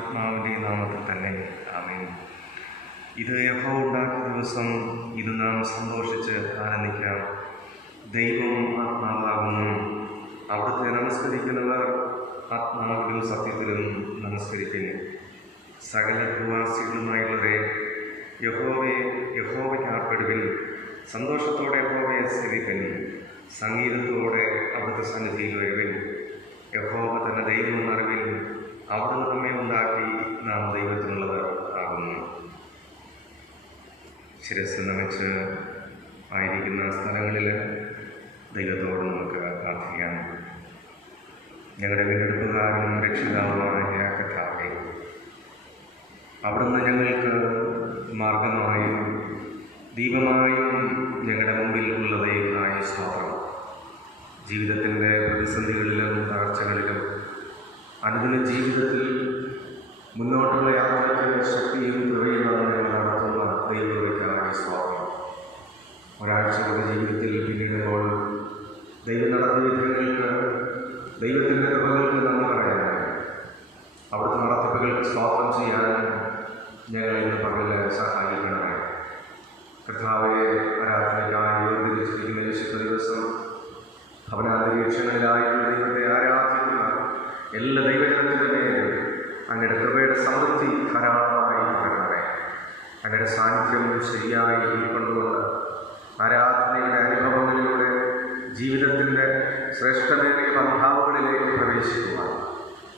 പരിശുദ്ധാത്മാവിൻ്റെ നാമത്തിൽ തന്നെ ആമേൻ. ഇത് യഹോവ ഉണ്ടാക്കിയ ദിവസം, ഇത് നാം സന്തോഷിച്ച് ആനന്ദിക്കാം. ദൈവം ആത്മാവാകുന്നു. അവിടുത്തെ നമസ്കരിക്കുന്നവർ ആത്മാവിലും സത്യത്തിലും നമസ്കരിക്കുന്നു. സകല ഭൂവാസികളുമായുള്ളവരെ യഹോവയ്ക്ക് ആർപ്പെടുവിൻ. സന്തോഷത്തോടെ യഹോവയെ സേവിപ്പിൻ. സംഗീതത്തോടെ അവിടുത്തെ സന്നിധിയിൽ വരുവിൻ. യഹോവ തന്നെ ദൈവമെന്നറിവിൻ. അവിടുന്ന് നമ്മെ ഉണ്ടാക്കി, നാം ദൈവത്തിനുള്ളവർ ആകുന്നു. ശിരസ് നമിച്ച് ആയിരിക്കുന്ന സ്ഥലങ്ങളിൽ ദൈവത്തോട് നമുക്ക് പ്രാർത്ഥിക്കാം. ഞങ്ങളുടെ വീണ്ടെടുപ്പുകാരനും രക്ഷിതാവുമായ കർത്താവേ, അവിടുന്ന് ഞങ്ങൾക്ക് മാർഗമായും ദീപമായും ഞങ്ങളുടെ മുമ്പിൽ ഉള്ളതേക്കായ സ്തോത്രം. ജീവിതത്തിൻ്റെ പ്രതിസന്ധികളിലും തകർച്ചകളിലും അനുദിന ജീവിതത്തിൽ മുന്നോട്ടുള്ള യാത്രയ്ക്ക് ശക്തിയും കൃപയും ഞങ്ങൾ നടത്തുന്ന ദൈവകൃപയ്ക്കായ സ്തോത്രം. ഒരാഴ്ച കൂടി ജീവിതത്തിൽ പിന്നിടുമ്പോൾ ദൈവം നടത്തിയ വിധങ്ങൾക്ക്, ദൈവത്തിൻ്റെ കൃപകൾക്ക് നന്ദി പറയാനാണ്, അവിടുത്തെ നടത്തിപ്പുകൾക്ക് സ്തോത്രം ചെയ്യാനും ഞങ്ങളെ ഇന്ന് പകല് സഹായിക്കണമേ. കർത്താവെ, ആരാധനയ്ക്കായി വേർതിരിച്ചിരിക്കുന്ന വിശുദ്ധ ദിവസം ഭവനാന്തരീക്ഷങ്ങളിലായുള്ള ദൈവത്തെ ആരാധിക്കുന്ന എല്ലാ ദൈവജനത്തിൻ്റെ മേലും അങ്ങയുടെ കൃപയുടെ സമൃദ്ധി ധാരാളമായി പകരണമേ. അങ്ങയുടെ സാന്നിധ്യം ശരിയായി ഉൾക്കൊണ്ടുകൊണ്ട് ആരാധനയുടെ അനുഭവങ്ങളിലൂടെ ജീവിതത്തിൻ്റെ ശ്രേഷ്ഠമേറിയ പന്ഥാവുകളിലേക്ക് പ്രവേശിക്കുവാൻ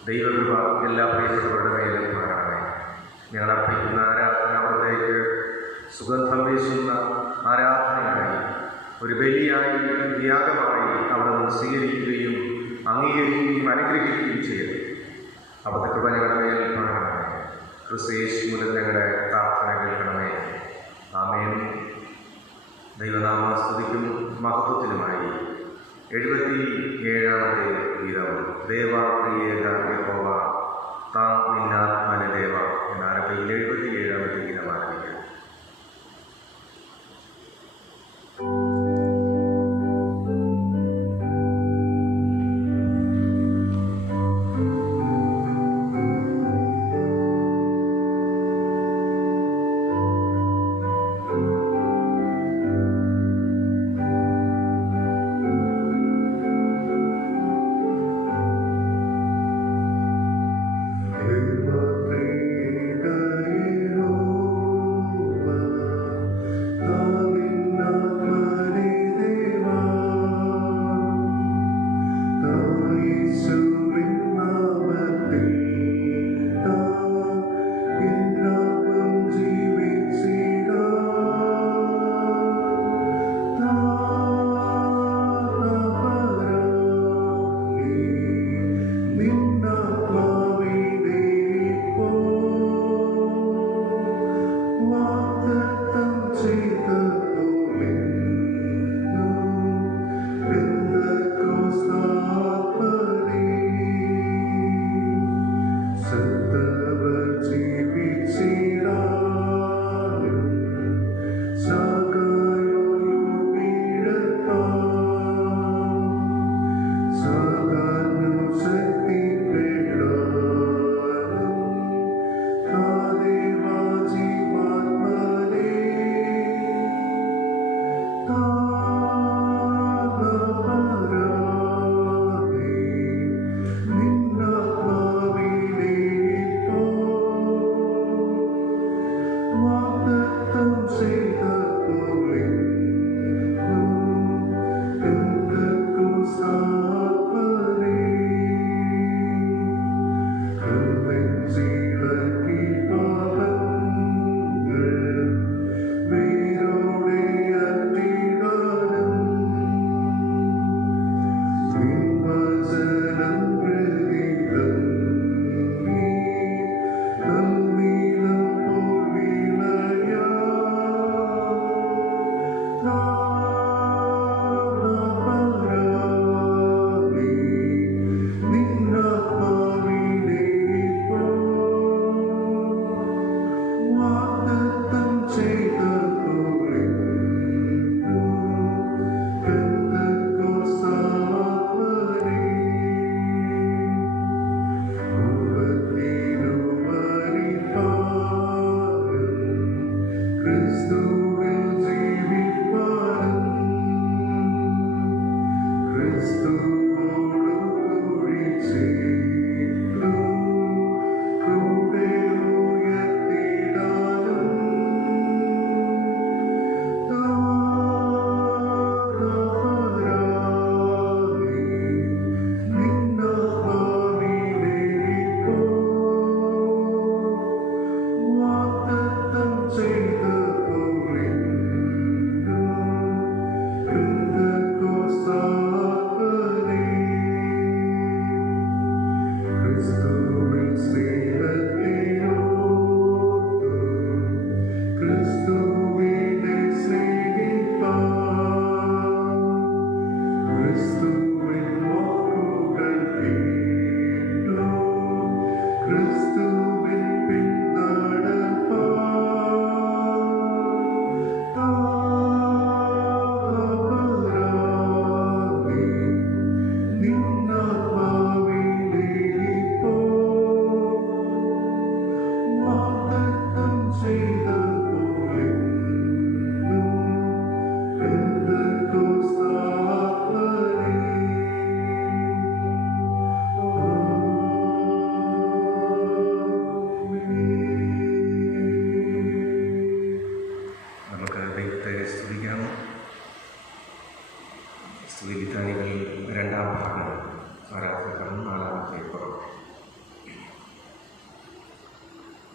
ദൈവകൃപ എല്ലാ പ്രിയപ്പെട്ടവരുടെ മേലും പകരണമേ. ഞങ്ങൾ അർപ്പിക്കുന്ന ആരാധന അവിടത്തേക്ക് സുഗന്ധം വീശുന്ന ആരാധനയായി, ഒരു ബലിയായി, യാഗമായി അവിടെ നിന്ന് സ്വീകരിക്കുകയും അംഗീകരിക്കുകയും അനുഗ്രഹിക്കുകയും ചെയ്തു. അവിടുത്തെ കൃപ ഞങ്ങളുടെ മേൽ പകരണമേ. ക്രിസ്തുയേശു മൂലം ഞങ്ങളുടെ പ്രാർത്ഥന കേൾക്കണമേ. ആമേൻ. ദൈവനാമ സ്തുതിക്കും മഹത്വത്തിനുമായി 77-ാമത്തെ ഗീതം, ദേവാപ്രിയേക യഹോവ താം നിന്നാത്മാന ദേവ എന്നാരംഭയിൽ 77-ാമത്തെ ഗീതം ആരംഭിക്കും. Eva,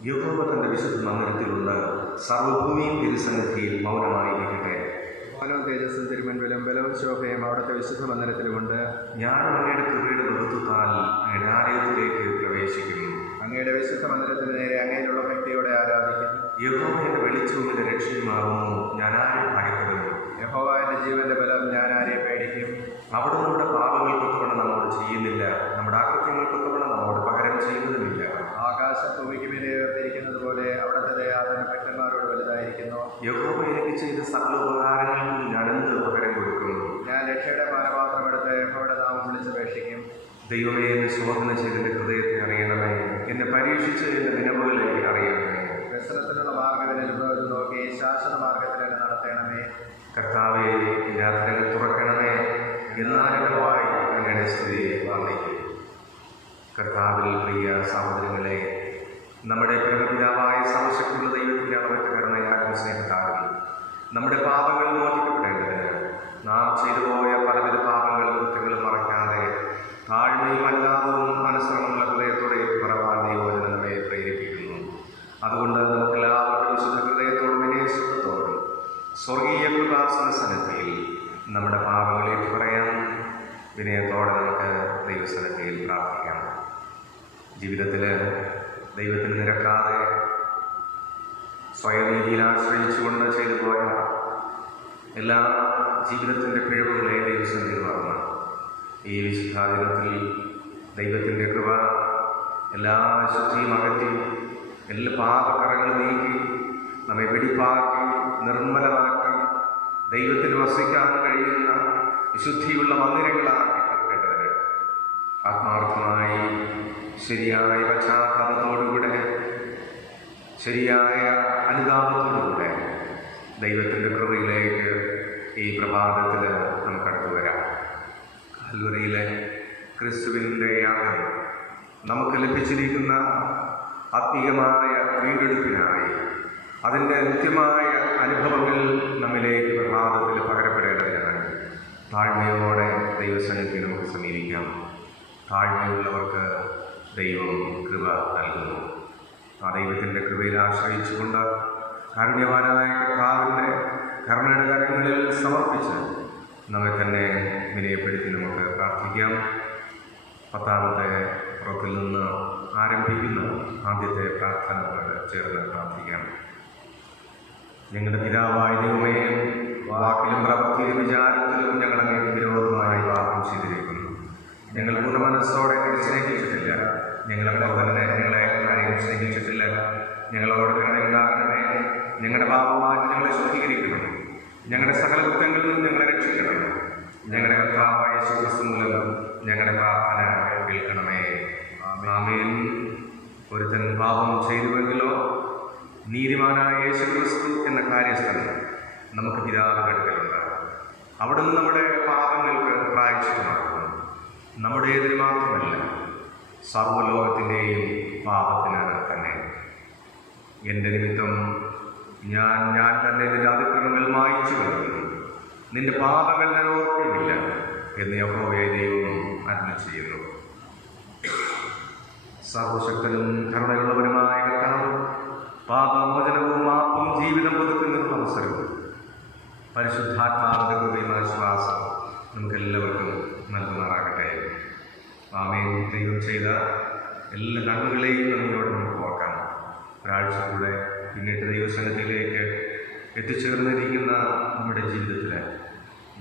യഹോവ തന്റെ വിശുദ്ധ മന്ദിരത്തിലുള്ള സർവ്വഭൂമിയും തിരുസന്നിധിയിൽ മൗനമായി ഇരിക്കട്ടെ. മാനവും തേജസ്സും തിരുമൻബലവും ബലവും ശോഭയും അവിടുത്തെ വിശുദ്ധ മന്ദിരത്തിലുമുണ്ട്. ഞാൻ അങ്ങയുടെ കൃപയുടെ ബഹുത്വത്താൽ അങ്ങയുടെ ആലയത്തിലേക്ക് പ്രവേശിക്കുന്നു. അങ്ങയുടെ വിശുദ്ധ മന്ദിരത്തിന് നേരെ അങ്ങയിലുള്ള ഭക്തിയോടെ ആരാധിക്കുന്നു. യഹോവ എന്റെ വെളിച്ചവും എന്റെ രക്ഷയുമാകുന്നു, ഞാൻ ആരെ ഭയപ്പെടുന്നു. യഹോവ എന്റെ ജീവന്റെ ബലം, ഞാൻ ആരെ പേടിക്കും. അവിടുന്ന് നമ്മുടെ പാപങ്ങൾക്കൊത്തവണ്ണം നമ്മോട് ചെയ്യുന്നില്ല, നമ്മുടെ അകൃത്യങ്ങൾക്കൊത്തവണ്ണം നമ്മോട് പകരം ചെയ്യുന്നതുമില്ല. ആകാശം ഭൂമിക്ക് മീതെ ഉയർത്തിയിരിക്കുന്നത് പോലെ അവിടുത്തെ ദയാദന ഭക്തന്മാരോട് വലുതായിരിക്കുന്നു. യഹോവ എനിക്ക് ചെയ്ത സകല ഉപകാരങ്ങൾക്കും ഞാൻ എന്ത് പകരം കൊടുക്കുന്നു? ഞാൻ രക്ഷയുടെ പാനപാത്രമെടുത്ത് യഹോവയുടെ നാമം വിളിച്ചപേക്ഷിക്കും. ദൈവമേ, എന്നെ ശോധന ചെയ്തെന്റെ ഹൃദയത്തെ അറിയണമേ, എന്നെ പരീക്ഷിച്ച് എന്റെ വിനവുകളെ അറിയണമേ. വ്യസനത്തിനുള്ള മാർഗ്ഗത്തിൽ നോക്കി ശാശ്വത മാർഗത്തിൽ എന്നെ നടത്തണമേ. കർത്താവേ, യാത്രകൾ തുറക്കണമേ, എന്നാലുമായി അങ്ങയുടെ സ്തുതിയെ വർണ്ണിക്കും. കർത്താവിൽ പ്രിയ സഹോദരങ്ങളെ, നമ്മുടെ പിതാവായ സർവശക്തിയുള്ള ദൈവത്തിന്റെ അളവറ്റ കരുണയാലും സ്നേഹത്താലും നമ്മുടെ പാപങ്ങൾ മോചിക്കപ്പെടേണ്ടതിന് നാം ചെയ്തു പോയ പലവിധ പാപങ്ങളും കുറ്റങ്ങളും മറയ്ക്കാതെ താഴ്മയും അല്ലാതവും അനുസരണമുള്ള ഹൃദയത്തോടെ പറവാൻ ദൈവവചനം നമ്മെ പ്രേരിപ്പിക്കുന്നു. അതുകൊണ്ട് നമുക്കെല്ലാവർക്കും വിശുദ്ധ ഹൃദയത്തോടും വിനയത്തോടും സ്വർഗീയ കൃപാസന സന്നിധിയിൽ നമ്മുടെ പാപങ്ങളെ പറയാം. വിനയത്തോടെ നമുക്ക് ദൈവസന്നിധിയിൽ പ്രാർത്ഥിക്കാം. ജീവിതത്തിൽ ദൈവത്തിന് നിരക്കാതെ സ്വയം രീതിയിൽ ആശ്രയിച്ചുകൊണ്ട് ചെയ്തു പോയ എല്ലാ ജീവിതത്തിൻ്റെ പിഴവുകളെ ദൈവസന്നിധിയിൽ മറന്നു ഈ വിശുദ്ധാദിനത്തിൽ ദൈവത്തിൻ്റെ കൃപ എല്ലാ ശുദ്ധിയും അകറ്റി എല്ലാ പാപക്കറകൾ നീക്കി നമ്മെ വെടിപ്പാക്കി നിർമ്മലമാക്കി ദൈവത്തിന് വസിക്കാൻ കഴിയുന്ന വിശുദ്ധിയുള്ള മന്ദിരങ്ങളാക്കി തീർക്കേണ്ടതിന് ആത്മാർത്ഥമായി ശരിയായ പശ്ചാത്തലത്തോടുകൂടെ ശരിയായ അനുതാപത്തോടുകൂടെ ദൈവത്തിൻ്റെ കൃപയിലേക്ക് ഈ പ്രഭാതത്തിൽ നമുക്ക് കടന്നു വരാം. കൽവറിയിലെ ക്രിസ്തുവിൻ്റെ യാഗം നമുക്ക് ലഭിച്ചിരിക്കുന്ന ആത്മീയമായ വീണ്ടെടുപ്പിനായി അതിൻ്റെ നിത്യമായ അനുഭവങ്ങൾ നമ്മിലേക്ക് പ്രഭാതത്തിൽ പകരപ്പെടേണ്ടതിനാണ് താഴ്മയോടെ ദൈവസന്നിധി നമുക്ക് സമീപിക്കാം. താഴ്മയുള്ളവർക്ക് ദൈവം കൃപ നൽകുന്നു. ആ ദൈവത്തിൻ്റെ കൃപയിൽ ആശ്രയിച്ചുകൊണ്ട് കാരുണ്യവാനായ കർത്താവിൻ്റെ കരുണയുടെ കരങ്ങളിൽ സമർപ്പിച്ച് നമ്മെ തന്നെ വിനയപ്പെടുത്തി നമുക്ക് പ്രാർത്ഥിക്കാം. 10ാമത്തെ പുറത്തിൽ നിന്ന് ആരംഭിക്കുന്ന ആദ്യത്തെ പ്രാർത്ഥനകളോട് ചേർന്ന് പ്രാർത്ഥിക്കാം. ഞങ്ങളുടെ പിതാവായ ദൈവമേ, വാക്കിലും പ്രവൃത്തിയിലും വിചാരത്തിലും ഞങ്ങൾ അങ്ങേക്ക് വിരോധമായി പാപം ചെയ്തിരിക്കുന്നു. ഞങ്ങൾ പൂർണ്ണമനസ്സോടെ സ്നേഹിച്ചിട്ടില്ല. ഞങ്ങളെപ്പോലെ തന്നെ ഞങ്ങളെ ആരെയും സ്നേഹിച്ചിട്ടില്ല. ഞങ്ങളോട് കരുണയുണ്ടാകണമേ. ഞങ്ങളുടെ പാപമാറ്റി ഞങ്ങളെ ശുദ്ധീകരിക്കണം. ഞങ്ങളുടെ സകല കുറ്റങ്ങളിൽ നിന്നും ഞങ്ങളെ രക്ഷിക്കണം. ഞങ്ങളുടെ കർത്താവായ യേശുക്രിസ്തു മൂലം ഞങ്ങളുടെ പ്രാർത്ഥന കേൾക്കണമേ. ആമേൻ. ഒരുത്തൻ പാപം ചെയ്തുവെങ്കിലോ നീതിമാനായ യേശുക്രിസ്തു എന്ന കാര്യസ്ഥൻ നമുക്ക് പിതാവിന്റെ അടുക്കലുണ്ട്. അവിടുന്ന് നമ്മുടെ പാപങ്ങൾക്ക് പ്രായശ്ചിത്തമാക്കുന്നു. നമ്മുടേതിന് മാത്രമല്ല, സർവ്വലോകത്തിൻ്റെയും പാപത്തിന് തന്നെ. എൻ്റെ നിമിത്തം ഞാൻ തന്നെ നിന്റെ അതിക്രമങ്ങൾ മായ്ച്ചു കളയുന്നു, നിന്റെ പാപങ്ങൾ ഞാൻ ഓർക്കുന്നില്ല എന്ന് യഹോവേ ദൈവം അരുളിച്ചെയ്യുന്നു. സർവശക്തനും കരുണയുള്ളവനുമായ കർത്താവ് പാപമോചനവും മാപ്പും ജീവിതം പുതുക്കുന്നതിനുള്ള അവസരവും പരിശുദ്ധാത്മാവിന്റെ കൃപയും ആശ്വാസം നമുക്കെല്ലാവർക്കും നൽകുമാറാകട്ടെ. ആമേൻ. ദൈവം ചെയ്ത എല്ലാ നന്മകളെയും നന്ദിയോടെ നമുക്ക് ഓർക്കാം. ഒരാഴ്ച കൂടെ പിന്നിട്ട് ദൈവസന്നിധിയിലേക്ക് എത്തിച്ചേർന്നിരിക്കുന്ന നമ്മുടെ ജീവിതത്തിൽ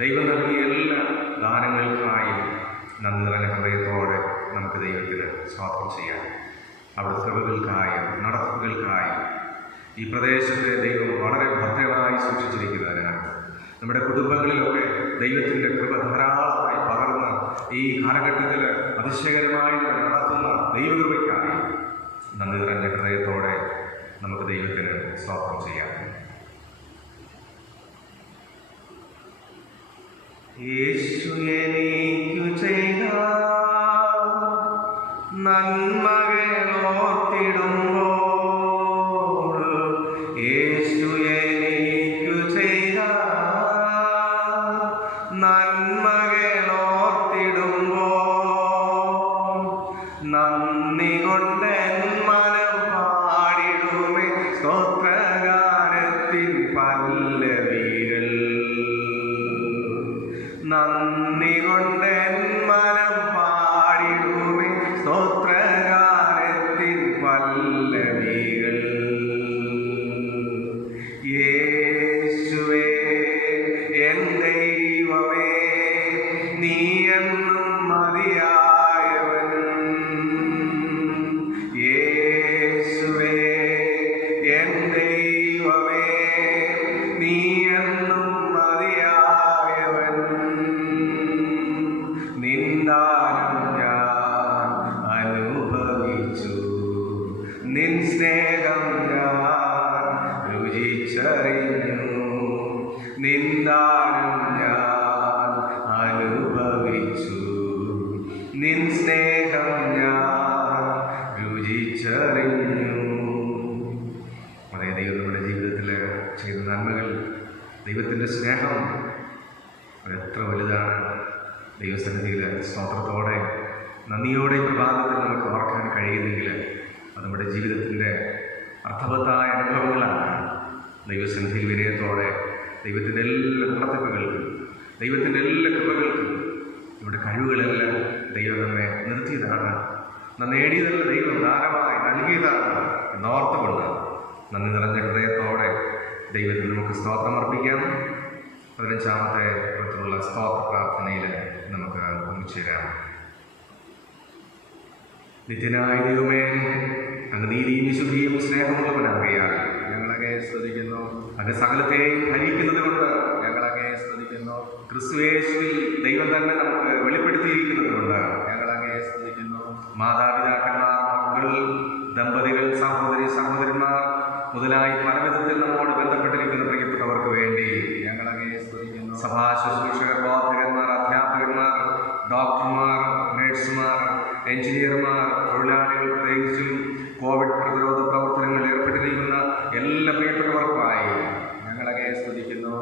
ദൈവം നൽകിയ എല്ലാ ദാനങ്ങൾക്കായും നന്ദി നിറഞ്ഞ ഹൃദയത്തോടെ നമുക്ക് ദൈവത്തിന് സ്തോത്രം ചെയ്യാം. അവിടുത്തെ കൃപകൾക്കായും നടത്തിപ്പുകൾക്കായും ഈ പ്രദേശത്തെ ദൈവം വളരെ ഭദ്രമായി സൂക്ഷിച്ചിരിക്കുന്നതിനാണ്. നമ്മുടെ കുടുംബങ്ങളിലൊക്കെ ദൈവത്തിൻ്റെ കൃപ ധാരാളമായി പകർന്ന് ഈ കാലഘട്ടത്തിൽ അതിശയകരമായി നടത്തുന്ന ദൈവകൃപയ്ക്കായി നന്ദി നിറഞ്ഞ ഹൃദയത്തോടെ നമുക്ക് ദൈവത്തിന് സ്തോത്രം ചെയ്യാം. യേശു എനിക്കു ചെയ്ത നന്മകളോർത്തിടുമ്പോൾ, യേശു എനിക്കു ചെയ്ത നന്മകളോർത്തിടുമ്പോൾ നിന്ദാനം ഞാൻ അനുഭവിച്ചു, നിൻ സ്നേഹം ഞാൻ രുചിച്ചറിഞ്ഞു. നിന്ദാനം ഞാൻ അനുഭവിച്ചു, നിൻ സ്നേഹം ഞാൻ രുചിച്ചറിഞ്ഞു. അതേ, ദൈവം നമ്മുടെ ജീവിതത്തിൽ ചെയ്ത നന്മകൾ, ദൈവത്തിൻ്റെ സ്നേഹം അതെത്ര വലുതാണ്. ദൈവസന്നിധിയിൽ സ്തോത്രത്തോടെ നന്ദിയോടെ പ്രഭാതത്തിൽ നമുക്ക് ഓർക്കാൻ കഴിയുന്നെങ്കിൽ അത് നമ്മുടെ ജീവിതത്തിൻ്റെ അർത്ഥവത്തായ അനുഭവങ്ങളാണ്. ദൈവസന്നിധിയിൽ വിനയത്തോടെ ദൈവത്തിൻ്റെ എല്ലാ നടത്തിപ്പുകൾക്കും, ദൈവത്തിൻ്റെ എല്ലാ കൃപകൾക്കും, നമ്മുടെ കഴിവുകളെല്ലാം ദൈവം നമ്മെ നിർത്തിയതാണ്, നാം നേടിയതല്ല ദൈവം ദാനമായി നൽകിയതാണ് എന്നോർത്തുകൊണ്ട് നന്ദി നിറഞ്ഞ ഹൃദയത്തോടെ ദൈവത്തിന് നമുക്ക് സ്തോത്രം അർപ്പിക്കാം. 15-ാമത്തെ പുറത്തുള്ള സ്തോത്ര പ്രാർത്ഥനയിൽ നമുക്ക് ഒന്നിച്ചേരാം. നിത്യനായ ദൈവമേ, അങ്ങ് നീതിയും വിശുദ്ധിയും സ്നേഹമുള്ളവനാകയാൽ ഞങ്ങളങ്ങേ സ്തുതിക്കുന്നു. അങ്ങ് സകലത്തെയും ഭരിക്കുന്നത് കൊണ്ട് ഞങ്ങളങ്ങേ സ്തുതിക്കുന്നു. ക്രിസ്തുയേശുവിൽ ദൈവം തന്നെ നമുക്ക് വെളിപ്പെടുത്തിയിരിക്കുന്നത് കൊണ്ട് ഞങ്ങളങ്ങേ സ്തുതിക്കുന്നു. മാതാപിതാക്കന്മാർ, മക്കൾ, ദമ്പതികൾ, സഹോദരി സഹോദരന്മാർ മുതലായി പലവിധത്തിൽ നമ്മോട് ബന്ധപ്പെട്ടിരിക്കുന്ന പ്രിയപ്പെട്ടവർക്ക് വേണ്ടി ഞങ്ങളങ്ങേ സ്തുതിക്കുന്നു. സഭാ ശുശ്രൂഷകർ, ബോധകന്മാർ, അധ്യാപകന്മാർ, ഡോക്ടർമാർ, നഴ്സുമാർ, എഞ്ചിനീയർമാർ, തൊഴിലാളികൾ, പ്രത്യേകിച്ചും കോവിഡ് പ്രതിരോധ പ്രവർത്തനങ്ങളിൽ ഏർപ്പെട്ടിരിക്കുന്ന എല്ലാ പ്രിയപ്പെട്ടവർക്കുമായി ഞങ്ങളങ്ങേ സ്തുതിക്കുന്നു.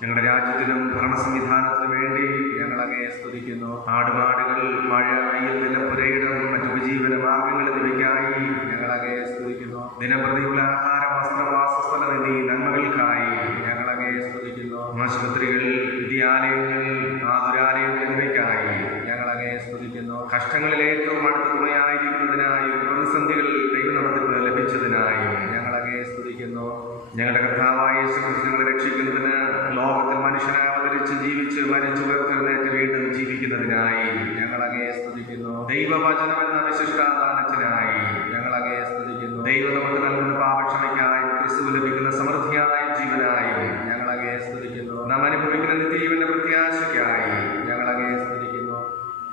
ഞങ്ങളുടെ രാജ്യത്തിനും ഭരണ സംവിധാനത്തിനു വേണ്ടി ഞങ്ങളങ്ങേ സ്തുതിക്കുന്നു. ആടുമാടുകൾ, മഴ, വെയിൽ, നിലപ്പുരയിടം, മറ്റു ഉപജീവന മാർഗങ്ങൾ എന്നിവയ്ക്കായി ഞങ്ങളങ്ങേ സ്തുതിക്കുന്നു. ദിനപ്രതിയുള്ള ആഹാരം, വസ്ത്രം, വാസസ്ഥലം എന്നീ നന്മകൾക്കായി ഞങ്ങളങ്ങേ സ്തുതിക്കുന്നു. ആശുപത്രികൾ, വിദ്യാലയങ്ങൾ, ആതുരാലയങ്ങൾ എന്നിവയ്ക്കായി ഞങ്ങളങ്ങേ സ്തുതിക്കുന്നു. കഷ്ടങ്ങളിൽ ഏറ്റവും അടുത്ത തുണയായിരിക്കുന്നതിനായും പ്രതിസന്ധികൾ ദൈവനടത്തിപ്പ് ലഭിച്ചതിനായും ഞങ്ങളങ്ങേ സ്തുതിക്കുന്നു. ഞങ്ങളുടെ കർത്താവായ യേശുക്രിസ്തു ഞങ്ങളെ രക്ഷിക്കുന്നതിന് ലോകത്തിൽ മനുഷ്യനായി അവതരിച്ച് ജീവിച്ച് മരിച്ചു ഉയർത്തെഴുന്നേറ്റ് വീണ്ടും ജീവിക്കുന്നതിനായി ഞങ്ങളങ്ങേ സ്തുതിക്കുന്നു. ദൈവവചനം എന്ന വിശിഷ്ടാദാനത്തിനായി ഞങ്ങളങ്ങേ സ്തുതിക്കുന്നു. ദൈവം നമുക്ക് നൽകുന്ന പാപക്ഷമയ്ക്കായും ക്രിസ്തു ലഭിക്കുന്ന സമൃദ്ധിയായ ജീവനായും ഞങ്ങളങ്ങേ സ്തുതിക്കുന്നു. നാം അനുഭവിക്കുന്ന നിത്യജീവന്റെ പ്രത്യാശയ്ക്കായി ഞങ്ങളങ്ങേ സ്തുതിക്കുന്നു.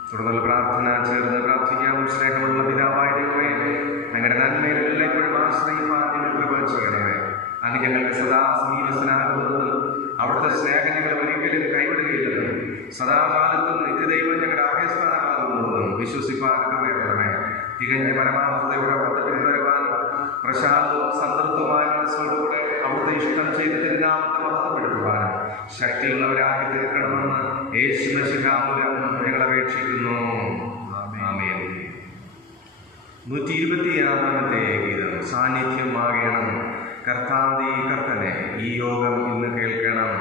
തുടർന്നുള്ള പ്രാർത്ഥന ചേർന്ന് പ്രാർത്ഥിക്കാം. സ്നേഹമുള്ള പിതാവായ ദൈവമേ, ഞങ്ങളുടെ നന്മയിലെല്ലാം എപ്പോഴും ആശ്രയിപ്പാൻ നിങ്ങൾ കൃപ ചെയ്യണമേ. അങ്ങ് ഞങ്ങൾക്ക് സദാ സമീപസ്ഥനാകുന്നതും അവിടുത്തെ സ്നേഹം ഞങ്ങൾ ഒരിക്കലും കൈവിടുകയില്ലെന്നും സദാകാലത്തും നിത്യദൈവം ഞങ്ങളുടെ ആകേസ്ഥാനമാകുന്നതും വിശ്വസിപ്പാൻ കൃപയണമേ. തികഞ്ഞ പരമാർത്ഥതയോടെ അവിടുത്തെ പിന്തുടരുവാൻ പ്രശാന്തവും സംതൃപ്തമായ മനസ്സോടുകൂടെ അവിടുത്തെ ഇഷ്ടം ചെയ്ത് തിരുനാമത്തെ മഹത്വപ്പെടുത്തുവാൻ ശക്തിയുള്ളവരാക്കി തീർക്കണമെന്ന് യേശുമശിഹാമൂലം ഞങ്ങൾ അപേക്ഷിക്കുന്നു. ആമേൻ. 126-ാമത്തെ ഗീതം. സാന്നിധ്യമാകണം കർത്താന്തി കർത്തനെ, ഈ യോഗം ഇന്ന് കേൾക്കണം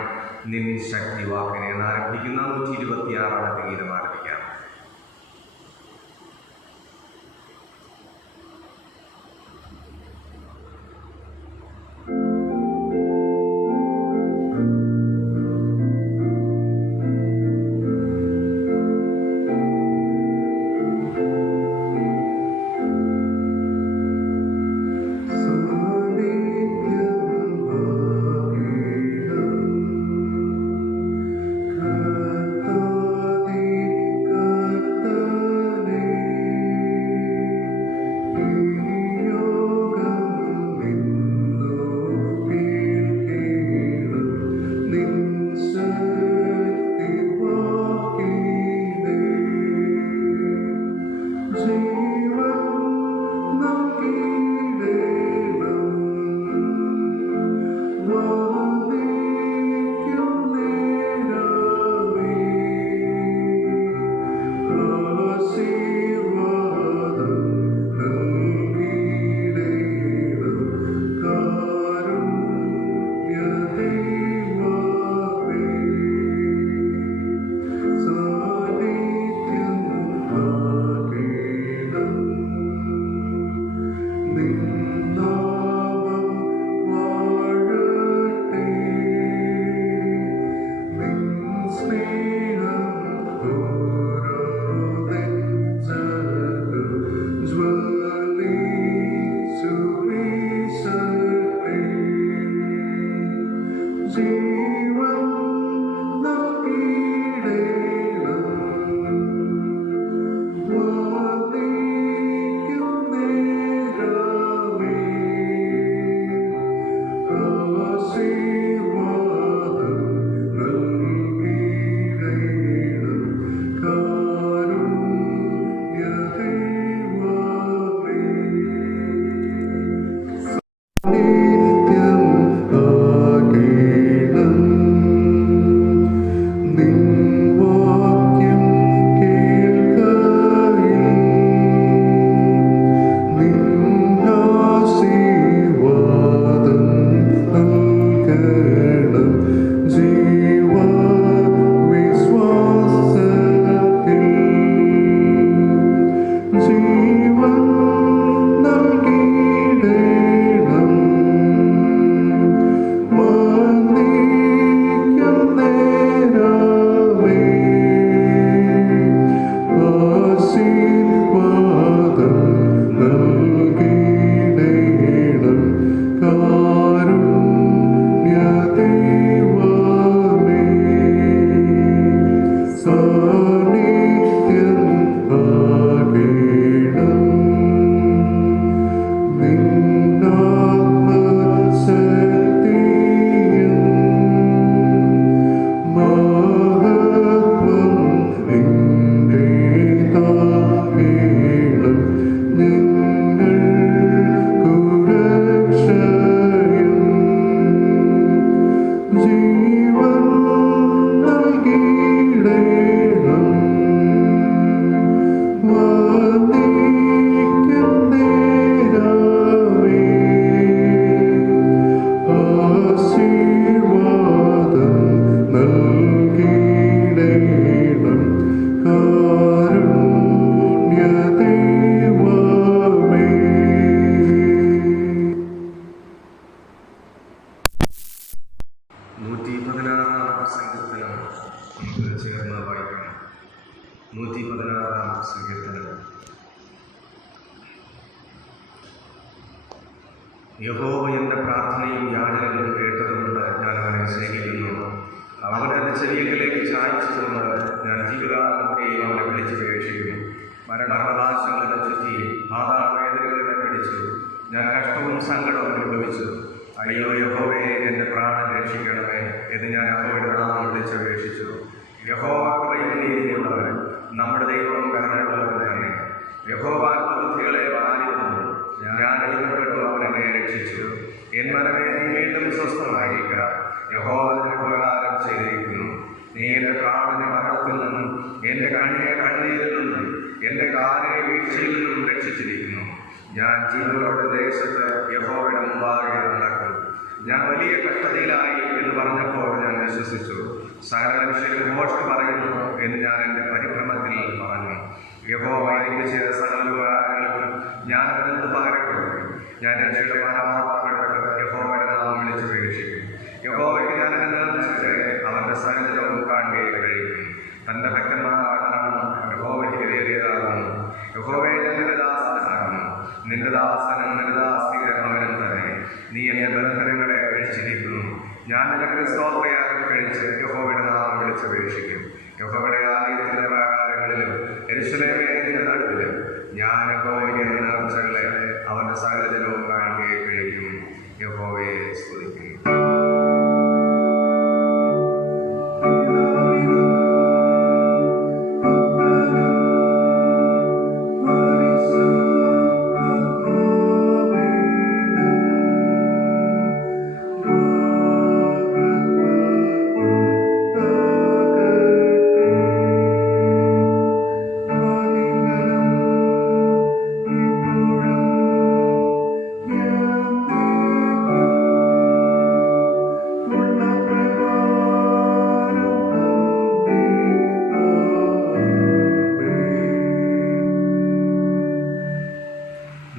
നിൻ ശക്തി വാക്കിനെ എന്നാരംഭിക്കുന്ന 126-ാമത്തെ ഗീതം ആരംഭിക്കാം. Kata യഹോവ എൻ്റെ പ്രാർത്ഥനയും യാചനകളും കേട്ടതുകൊണ്ട് ഞാൻ അവനെ സ്നേഹിക്കുന്നു. അവൻ എൻ്റെ ചെവിയിലേക്ക് ചായച്ചുകൊണ്ട് ഞാൻ ജീവകാലമൊക്കെയും അവനെ വിളിച്ചപേക്ഷിക്കും. മരണപാശങ്ങളെ ചുറ്റി പാതാളവേദനകളെ പിടിച്ചു. ഞാൻ കഷ്ടവും സങ്കടവും അനുഭവിച്ചു. അയ്യോ യഹോവയെ എൻ്റെ പ്രാണൻ രക്ഷിക്കണമേ എന്ന് ഞാൻ യഹോവയുടെ നാമം വിളിച്ചപേക്ഷിച്ചു. യഹോവ കൃപയും നീതിയുള്ളവൻ, നമ്മുടെ ദൈവം കരുണയുള്ളവൻ തന്നെ. യഹോവ ബുദ്ധികളെ വാരിക്കുന്നു. ഞാൻ അടിമപ്പെട്ടു, അവൻ എന്നെ രക്ഷിച്ചു. എൻ മനമേ നീ വീണ്ടും സ്വസ്ഥമായിരിക്കുക. യഹോവ നിനക്ക് ഉപകാരം ചെയ്തിരിക്കുന്നു. നീ എൻ്റെ പ്രാണനെ മരണത്തിൽ നിന്നും എൻ്റെ കണ്ണിനെ കണ്ണീരിൽ നിന്നും എൻ്റെ കാലിനെ വീഴ്ചയിൽ നിന്നും രക്ഷിച്ചിരിക്കുന്നു. ഞാൻ ജീവനോടെ ദേശത്ത് യഹോവയുടെ മുമ്പാകെ നടക്കും. ഞാൻ വലിയ കഷ്ടതയിലായി എന്ന് പറഞ്ഞപ്പോൾ ഞാൻ വിശ്വസിച്ചു. സകല മനുഷ്യരും മോഷ്ടി പറയുന്നു എന്ന് ഞാൻ എൻ്റെ പരിഭ്രമത്തിൽ പറഞ്ഞു. യഹോവ എനിക്ക് ചെയ്ത സകല ഉപകാരങ്ങൾക്കും ഞാൻ അവനത് പകരം കൊടുക്കും. ഞാൻ രക്ഷയുടെ പരമാത്മാക്കൾക്ക് യഹോവയുടെ നാമം വിളിച്ചപേക്ഷിക്കും. യഹോവയ്ക്ക് ഞാൻ അനുസരിച്ച് അവൻ്റെ സകലവും കാണുകയും കഴിക്കും. തൻ്റെ ഭക്തന്മാരാണ് യഹോവയ്ക്ക് വേറിയതാകുന്നു. യഹോവയെ നിന്റെ ദാസനാകുന്നു. നിന്റെ ദാസനും നിന്റെ ദാസികരവനും തന്നെ. നീ എന്നെ ബന്ധനങ്ങളെ കഴിച്ചിരിക്കുന്നു. ഞാൻ നിനക്ക് സ്തോത്രയാഗം കഴിച്ച് യഹോവയുടെ നാമം വിളിച്ചപേക്ഷിക്കും. യഹോവയുടെ ആലയത്തിൻ്റെ പ്രാകാരങ്ങളിലും യെരൂശലേമിന്റെ നടുവിലും ഞാൻ യഹോവയുടെ നേർച്ചകളെ അവൻ്റെ സകല ജനവും കാണുകയും കഴിക്കും. യഹോവയെ സ്തുതിക്കുന്നു.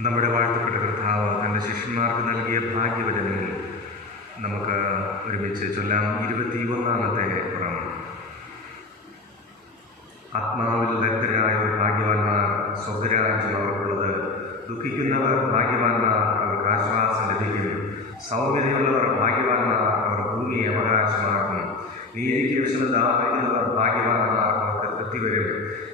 നമ്മുടെ വാഴ്ത്തപ്പെട്ട കർത്താവ് തൻ്റെ ശിഷ്യന്മാർക്ക് നൽകിയ ഭാഗ്യവചനങ്ങൾ നമുക്ക് ഒരുമിച്ച് ചൊല്ലാം. 21-ാമത്തെ പുറം. ആത്മാവിൽ ദരിദ്രരായവർ ഭാഗ്യവാന്മാർ, സ്വർഗ്ഗരാജ്യം അവർക്കുള്ളത്. ദുഃഖിക്കുന്നവർ ഭാഗ്യവാന്മാർ, അവർക്ക് ആശ്വാസം ലഭിക്കും. സൗമ്യതയുള്ളവർ ഭാഗ്യവാന്മാർ, അവർ ഭൂമിയെ അവകാശമാക്കും. നീതിക്ക് വിശുദ്ധ ദാഹിക്കുന്നവർ ഭാഗ്യവാന്മാർ, അവർക്ക് തൃപ്തി വരും.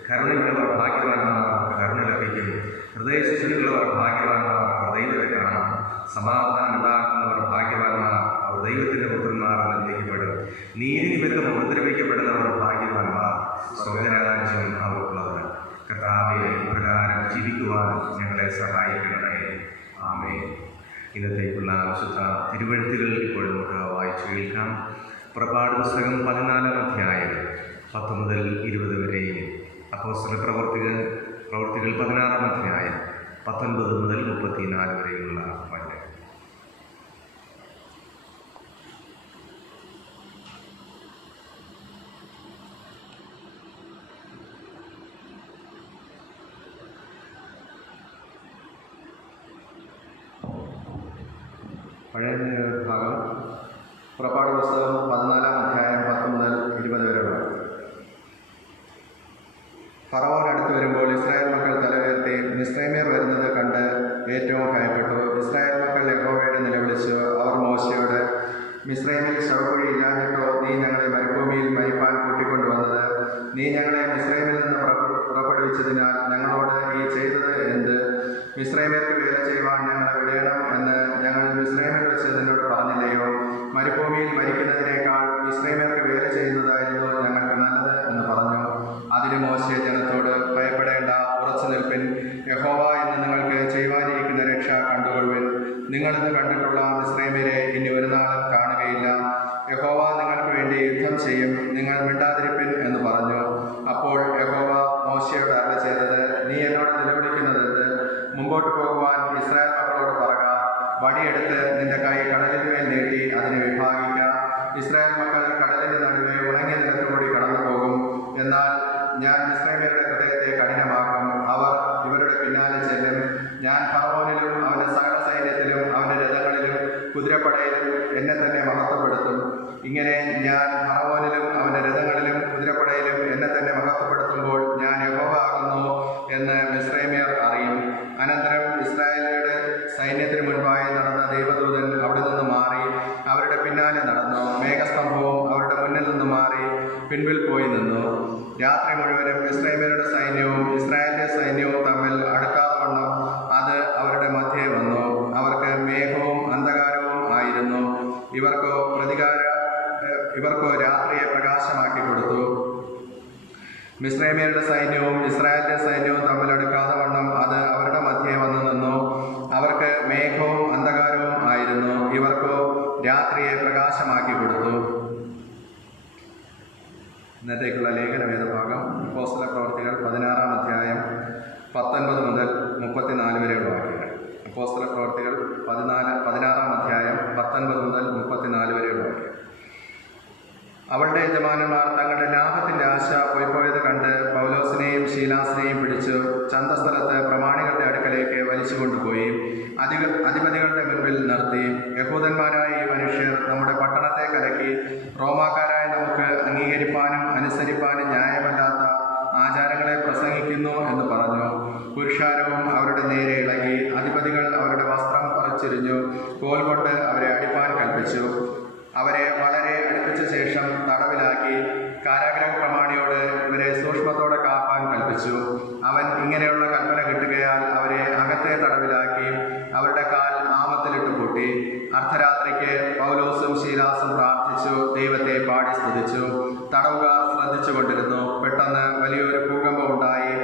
കരുണയുള്ളവർ ഭാഗ്യവാന്മാർ, അവർക്ക് കരുണ ലഭിക്കും. ഹൃദയശുദ്ധിയുള്ളവർ ഭാഗ്യവാന്മാർ, അവർ ദൈവത്തെ കാണും. സമാധാനം ഉണ്ടാക്കുന്നവർ ഭാഗ്യവാന്മാർ, അവർ ദൈവത്തിൻ്റെ പുത്രന്മാർ നിർമ്മിക്കപ്പെടും. നീതി നിമിത്തം ഉപദ്രവിക്കപ്പെടുന്നവർ ഭാഗ്യവാന്മാർ, സ്വർഗ്ഗരാജ്യം അവർക്കുള്ളത്. കർത്താവേ, പ്രകാരം ജീവിക്കുവാൻ ഞങ്ങളെ സഹായിക്കണമേ. ആമേൻ. ഇന്നത്തേക്കുള്ള വിശുദ്ധ തിരുവെഴുത്തുകൾ ഇപ്പോൾ നമുക്ക് വായിച്ചു കേൾക്കാം. പുറപ്പാട് പുസ്തകം 14-ാം അധ്യായം 10 മുതൽ 20 വരെയും, അപ്പോസ്തല പ്രവർത്തികൾ 16-ാം അധ്യായം 19 മുതൽ 34 വരെയുള്ള വാക്യങ്ങൾ. പഴയ ഭാഗം പുറപ്പാട് പുസ്തകം 14-ാം അധ്യായം 10 മുതൽ 20 വരെയുള്ള. ഫറവോൻ അടുത്ത് വരുമ്പോൾ ഇസ്രായേൽ മക്കൾ തലയുയർത്തി മിസ്രൈമ്യർ വരുന്നത് കണ്ട് ഏറ്റവും ഭയപ്പെട്ടു. ഇസ്രായേൽ മക്കൾ യഹോവയോട് നിലവിളിച്ചു. അവർ മോശയോട്, മിസ്രൈമിൽ ശവക്കുഴി ഇല്ലാഞ്ഞിട്ടോ നീ ഞങ്ങളെ മരുഭൂമിയിൽ മരിപ്പാൻ കൂട്ടിക്കൊണ്ടുവന്നത്? നീ ഞങ്ങളെ മിസ്രൈമിൽ നിന്ന് പുറപ്പെടുവിച്ചതിനാൽ ഞങ്ങളോട് ഈ ചെയ്തത് എന്ത്? മിസ്രൈമ്യർക്ക് വേല ചെയ്യുവാൻ ഞങ്ങളെ വിടേണം എന്ന് ഞങ്ങൾ മിസ്രൈമിൽ വെച്ച് നിന്നോട് പറഞ്ഞില്ലയോ? മരുഭൂമിയിൽ മരിക്കുന്നതിനേക്കാൾ മിസ്രൈമ്യർക്ക് വേല ചെയ്യുന്നതായിരുന്നു ഞങ്ങൾക്ക് നല്ലത് എന്ന് പറഞ്ഞു. അതിന് മോശെ ജനത്തോട്, ഭയപ്പെടേണ്ട, ഉറച്ചു നിൽപ്പിൻ. യഹോവ ഇന്ന് നിങ്ങൾക്ക് ചെയ്യുവാനിരിക്കുന്ന രക്ഷ കണ്ടുകൊള്ളുവിൻ. നിങ്ങളിന്ന് കണ്ടിട്ടുള്ള മിസ്രൈമ്യരെ ഇനി ഒരു നാളും കാണുകയില്ല. യഹോവ നിങ്ങൾക്ക് വേണ്ടി യുദ്ധം ചെയ്യും. നിങ്ങൾ മിണ്ടാതിരിപ്പിൻ എന്ന് പറഞ്ഞു. അപ്പോൾ യഹോവ മോശയോട് അരുളി ചെയ്തത്, നീ എന്നോട് നിലവിളിക്കുന്നതെന്ത്? മുമ്പോട്ട് പോകുവാൻ ഇസ്രായേൽ മക്കളോട് പറക. വടിയെടുത്ത് നിന്റെ കൈ കടലിന്മേൽ നീട്ടി അതിനെ വിഭാഗിക്കുക. ഇസ്രായേൽ മക്കൾ കടലിന്റെ നടുവെ ഉണങ്ങിയ നിലത്തുകൂടി കടന്നു പോകും. എന്നാൽ ഞാൻ മിസ്രൈമ്യരുടെ ഹൃദയത്തെ കഠിനമാക്കും. അവർ ഇവരുടെ പിന്നാലെ ചെല്ലും. ഞാൻ ഫറവോനിലും അവൻ്റെ സകല സൈന്യത്തിലും അവൻ്റെ രഥങ്ങളിലും കുതിരപ്പടയിലും എന്നെ തന്നെ മഹത്വപ്പെടുത്തും. ഇങ്ങനെ ഞാൻ ഫറവോനിലും അവൻ്റെ രഥങ്ങളിലും കുതിരപ്പടയിലും എന്നെ തന്നെ മഹത്വപ്പെടുത്തുമ്പോൾ ഞാൻ യഹോവ ആകുന്നു എന്ന് മിസ്രൈമ്യർ അറിയും. അനന്തരം ഇസ്രായേലിയുടെ സൈന്യത്തിന് മുൻപായി നടന്ന പിൻപിൽ പോയി നിന്നു. രാത്രി മുഴുവനും മിസ്രൈമ്യരുടെ സൈന്യവും ഇസ്രായേലിന്റെ സൈന്യവും തമ്മിൽ അടുക്കാതെ വണ്ണം അത് അവരുടെ മധ്യേ വന്നു. അവർക്ക് മേഘവും അന്ധകാരവും ആയിരുന്നു. ഇവർക്കോ രാത്രിയെ പ്രകാശമാക്കി കൊടുത്തു. മിസ്രൈമ്യരുടെ സൈന്യവും ഇസ്രായേലിന്റെ സൈന്യവും തമ്മിൽ അടുക്കാതെ വണ്ണം അത് അവരുടെ മധ്യേ വന്നു നിന്നു. അവർക്ക് മേഘവും അന്ധകാരവും ആയിരുന്നു. ഇവർക്കോ രാത്രിയെ പ്രകാശമാക്കി കൊടുത്തു. ഇന്നത്തേക്കുള്ള ലേഖന വേദഭാഗം അപ്പോസ്തല പ്രവർത്തികൾ 16-ാം അധ്യായം 19 മുതൽ 34 വരെയുള്ള വാക്യങ്ങൾ. അപ്പോസ്തല പ്രവർത്തികൾ 16-ാം അധ്യായം 19 മുതൽ 34 വരെയുള്ള വാക്യം. അവളുടെ യജമാനന്മാർ തങ്ങളുടെ ലാഭത്തിന്റെ ആശ പോയത് കണ്ട് പൗലോസിനെയും ശീലാസിനെയും പിടിച്ചു ചന്തസ്ഥലത്ത് പ്രമാണികളുടെ അടുക്കലേക്ക് വലിച്ചുകൊണ്ടുപോയി അധിപതികളുടെ മുൻപിൽ നിർത്തി. യഹൂദന്മാരായ ഈ മനുഷ്യർ നമ്മുടെ പട്ടണത്തെ കലക്കി റോമാക്കാരായ നമുക്ക് അംഗീകരിപ്പാനും അനുസരിപ്പാനും ന്യായമല്ലാത്ത ആചാരങ്ങളെ പ്രസംഗിക്കുന്നു എന്ന് പറഞ്ഞു. പുരുഷാരവും അവരുടെ നേരെ ഇളകി. അധിപതികൾ അവരുടെ വസ്ത്രം പറിച്ചെറിഞ്ഞു കോൽ കൊണ്ട് അവരെ അടിപ്പാൻ കൽപ്പിച്ചു. അവരെ വളരെ അടുപ്പിച്ച ശേഷം തടവിലാക്കി. കാരാഗ്രഹ പ്രമാണിയോട് ഇവരെ സൂക്ഷ്മത്തോടെ കാപ്പാൻ കൽപ്പിച്ചു. അവൻ ഇങ്ങനെയുള്ള കൽപ്പന കിട്ടുകയാൽ അവരെ അകത്തെ തടവിലാക്കി അവരുടെ കാൽ ആമത്തിലിട്ട് പൂട്ടി. അർദ്ധരാത്രിക്ക് പൗലോസും ശീലാസും പ്രാർത്ഥിച്ചു ദൈവത്തെ പാടി സ്തുതിച്ചു. തടവുകാർ ശ്രദ്ധിച്ചു കൊണ്ടിരുന്നു. പെട്ടെന്ന് വലിയൊരു ഭൂകമ്പം ഉണ്ടായി.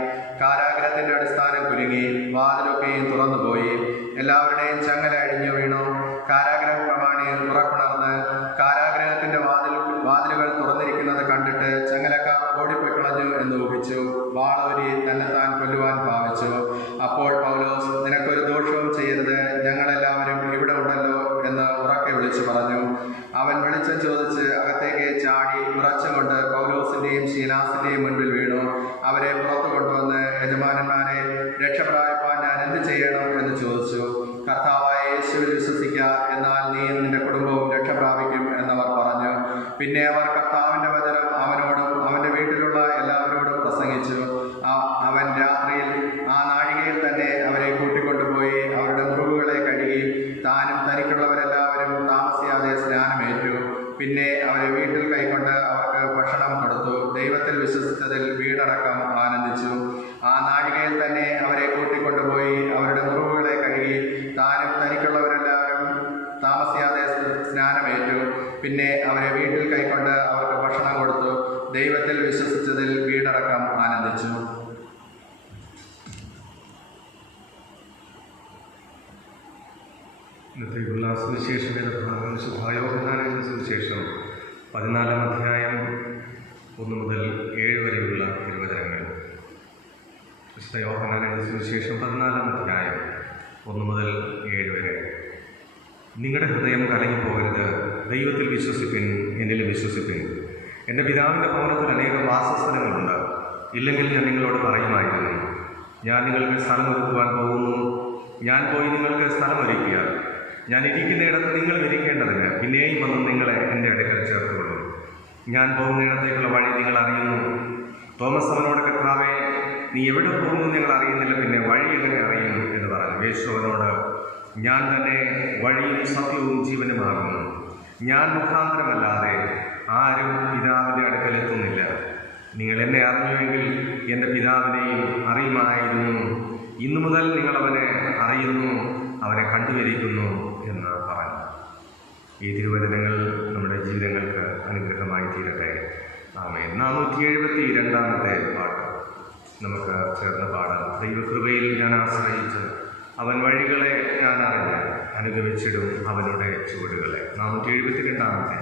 കാരാഗ്രഹത്തിന്റെ അടിസ്ഥാനം കുലുങ്ങി. വാതിലൊക്കെയും തുറന്നുപോയി. എല്ലാവരുടെയും ചങ്ങല അഴിഞ്ഞു വീണു. കാരാഗ്രഹ പ്രമാണി ഉറക്കുണർന്ന് കാരാഗ്രഹത്തിന്റെ വാതിലുകൾ തുറന്നിരിക്കുന്നത് കണ്ടിട്ട് ചങ്ങലക്കാർ ഓടിപ്പോയി കളഞ്ഞു എന്ന് ഊഹിച്ചു. വാളൂരി തന്നെത്താൻ കൊല്ലുവാൻ ഭാവിച്ചു. അപ്പോൾ പൗലോസ്, നിനക്കൊരു ദോഷവും ചെയ്യരുത്, ഞങ്ങളെല്ലാവരും ഇവിടെ ഉണ്ടല്ലോ എന്ന് ഉറക്കെ വിളിച്ചു പറഞ്ഞു. അവൻ വെളിച്ചം ചോദിച്ച് അകത്തേക്ക് ചാടി ഉറച്ചുകൊണ്ട് പൗലോസിന്റെയും ശീലാസിന്റെയും മുൻപിൽ വീണു. അവരെ പുറത്തു കൊണ്ടുവന്ന്, യജമാനന്മാരെ, രക്ഷപ്രാപിപ്പാൻ ഞാൻ എന്ത് ചെയ്യണം എന്ന് ചോദിച്ചു. കർത്താവായ യേശുവിൽ വിശ്വസിക്ക, എന്നാൽ നീ നിന്റെ കുടുംബവും രക്ഷപ്രാപിക്കും എന്നവർ പറഞ്ഞു. പിന്നെ അവർ കർത്താവിന്റെ വചനം അവനോടും അവന്റെ വീട്ടിലുള്ള എല്ലാവരോടും പ്രസംഗിച്ചു. അവൻ രാത്രിയിൽ ആ നാഴികയിൽ തന്നെ അവരെ കൂട്ടിക്കൊണ്ടുപോയി അവരുടെ മുറിവുകളെ കഴുകി താനും തനിക്കുള്ളവരെല്ലാവരും താമസിയാതെ സ്നാനമേറ്റു. പിന്നെ അവരെ വീട്ടിൽ കൈക്കൊണ്ട് അവർക്ക് ഭക്ഷണം കൊടുത്തു. ദൈവത്തിൽ വിശ്വസിച്ചതിൽ വീടടക്കം ആനന്ദിച്ചു. ആ നാഴികയിൽ തന്നെ അവരെ കൂട്ടിക്കൊണ്ടുപോയി അവരുടെ മുറിവുകളെ കഴുകി താനും തനിക്കുള്ളവരെല്ലാവരും താമസിയാതെ സ്നാനമേറ്റു. പിന്നെ അവരെ വീട്ടിൽ കൈക്കൊണ്ട് അവർക്ക് ഭക്ഷണം കൊടുത്തു. ദൈവത്തിൽ വിശ്വസിച്ചതിൽ വീടടക്കം ആനന്ദിച്ചു. ഇന്നത്തേക്കുള്ള സുവിശേഷ വേദഭാഗം യോഹന്നാന്റെ സുവിശേഷം 14-ാം അധ്യായം 1 മുതൽ 7 വരെയുള്ള തിരുവചനങ്ങൾ. വിശുദ്ധ യോഹന്നാന്റെ സുവിശേഷം 14-ാം അധ്യായം 1 മുതൽ 7 വരെ. നിങ്ങളുടെ ഹൃദയം കലങ്ങിപ്പോകരുത്. ദൈവത്തിൽ വിശ്വസിപ്പിൻ, എന്നിലും വിശ്വസിപ്പിൻ. എൻ്റെ പിതാവിൻ്റെ ഭവനത്തിൽ അനേകം വാസസ്ഥലങ്ങളുണ്ട്. ഇല്ലെങ്കിൽ ഞാൻ നിങ്ങളോട് പറയുമായിരുന്നു. ഞാൻ നിങ്ങൾക്ക് സ്ഥലമൊരുക്കുവാൻ പോകുന്നു. ഞാൻ പോയി നിങ്ങൾക്ക് സ്ഥലമൊരുക്കുക. ഞാൻ ഇരിക്കുന്നിടത്ത് നിങ്ങൾ ഇരിക്കേണ്ടതിന് പിന്നെയും വന്ന് നിങ്ങളെ എൻ്റെ അടുക്കൽ ചേർത്തുകൊള്ളും. ഞാൻ പോകുന്നിടത്തേക്കുള്ള വഴി നിങ്ങൾ അറിയുന്നു. തോമസ് അവനോട്, കർത്താവേ, നീ എവിടെ പോകുന്നു ഞങ്ങൾ അറിയുന്നില്ല, പിന്നെ വഴി എങ്ങനെ അറിയും എന്ന് പറഞ്ഞു. യേശു അവനോട്, ഞാൻ തന്നെ വഴിയും സത്യവും ജീവനുമാകുന്നു. ഞാൻ മുഖാന്തരമല്ലാതെ ആരും പിതാവിൻ്റെ അടുക്കലെത്തുന്നില്ല. നിങ്ങൾ എന്നെ അറിഞ്ഞുവെങ്കിൽ എൻ്റെ പിതാവിനെയും അറിയുമായിരുന്നു. ഇന്നു മുതൽ നിങ്ങൾ അവനെ അറിയുന്നു, അവനെ കണ്ടുവരിക്കുന്നു എന്ന് പറഞ്ഞു. ഈ തിരുവചനങ്ങൾ നമ്മുടെ ജീവിതങ്ങൾക്ക് അനുഗ്രഹമായി തീരട്ടെ. ആമേൻ. 472-ാമത്തെ പാട്ട് നമുക്ക് ചേർന്ന് പാടാം. ദൈവകൃപയിൽ ഞാൻ ആശ്രയിച്ച് അവൻ വഴികളെ ഞാൻ അറിഞ്ഞ് അനുഗമിച്ചിടും അവനുടെ ചുവടുകളെ. 472-ാമത്തെ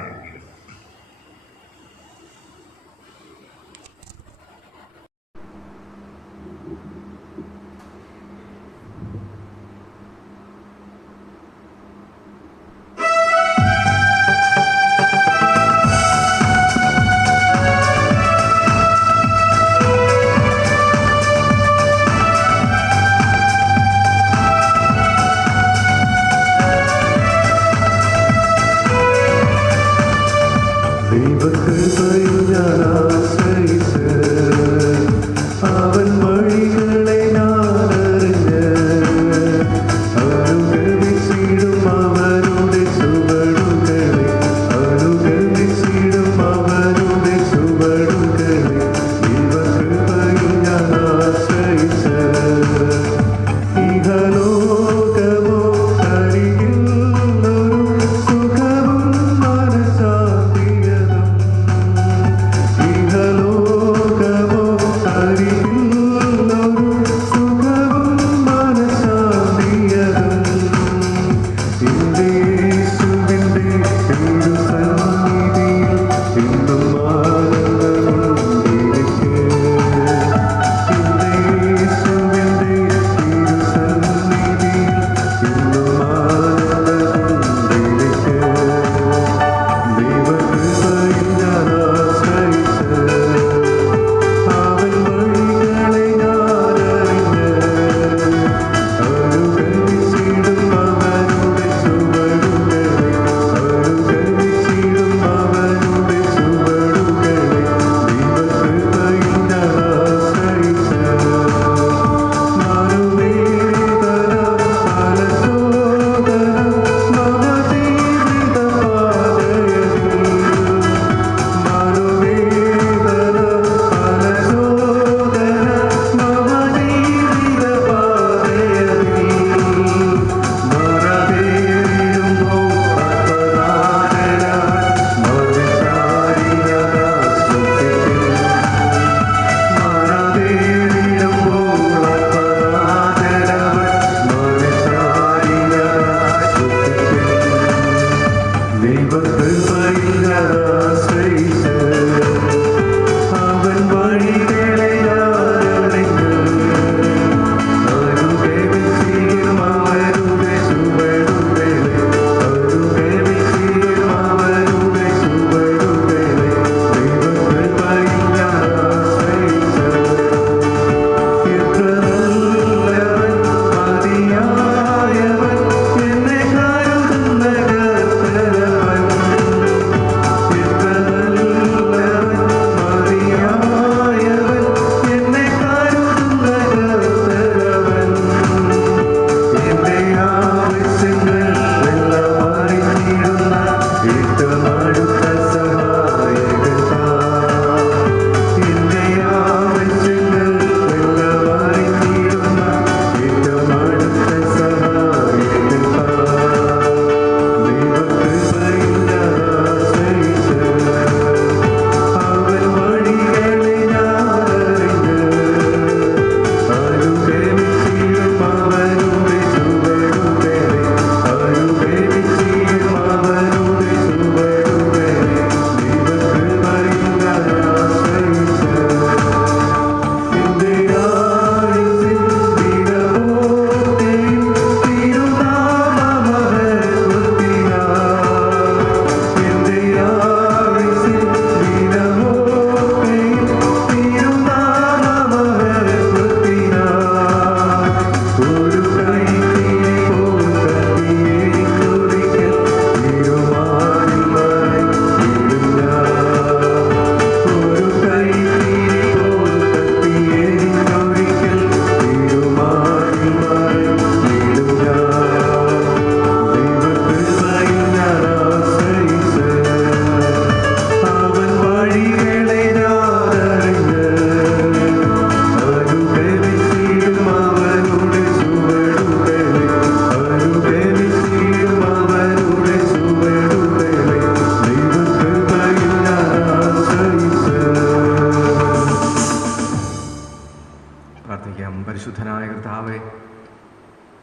പരിശുദ്ധനായ കർത്താവേ,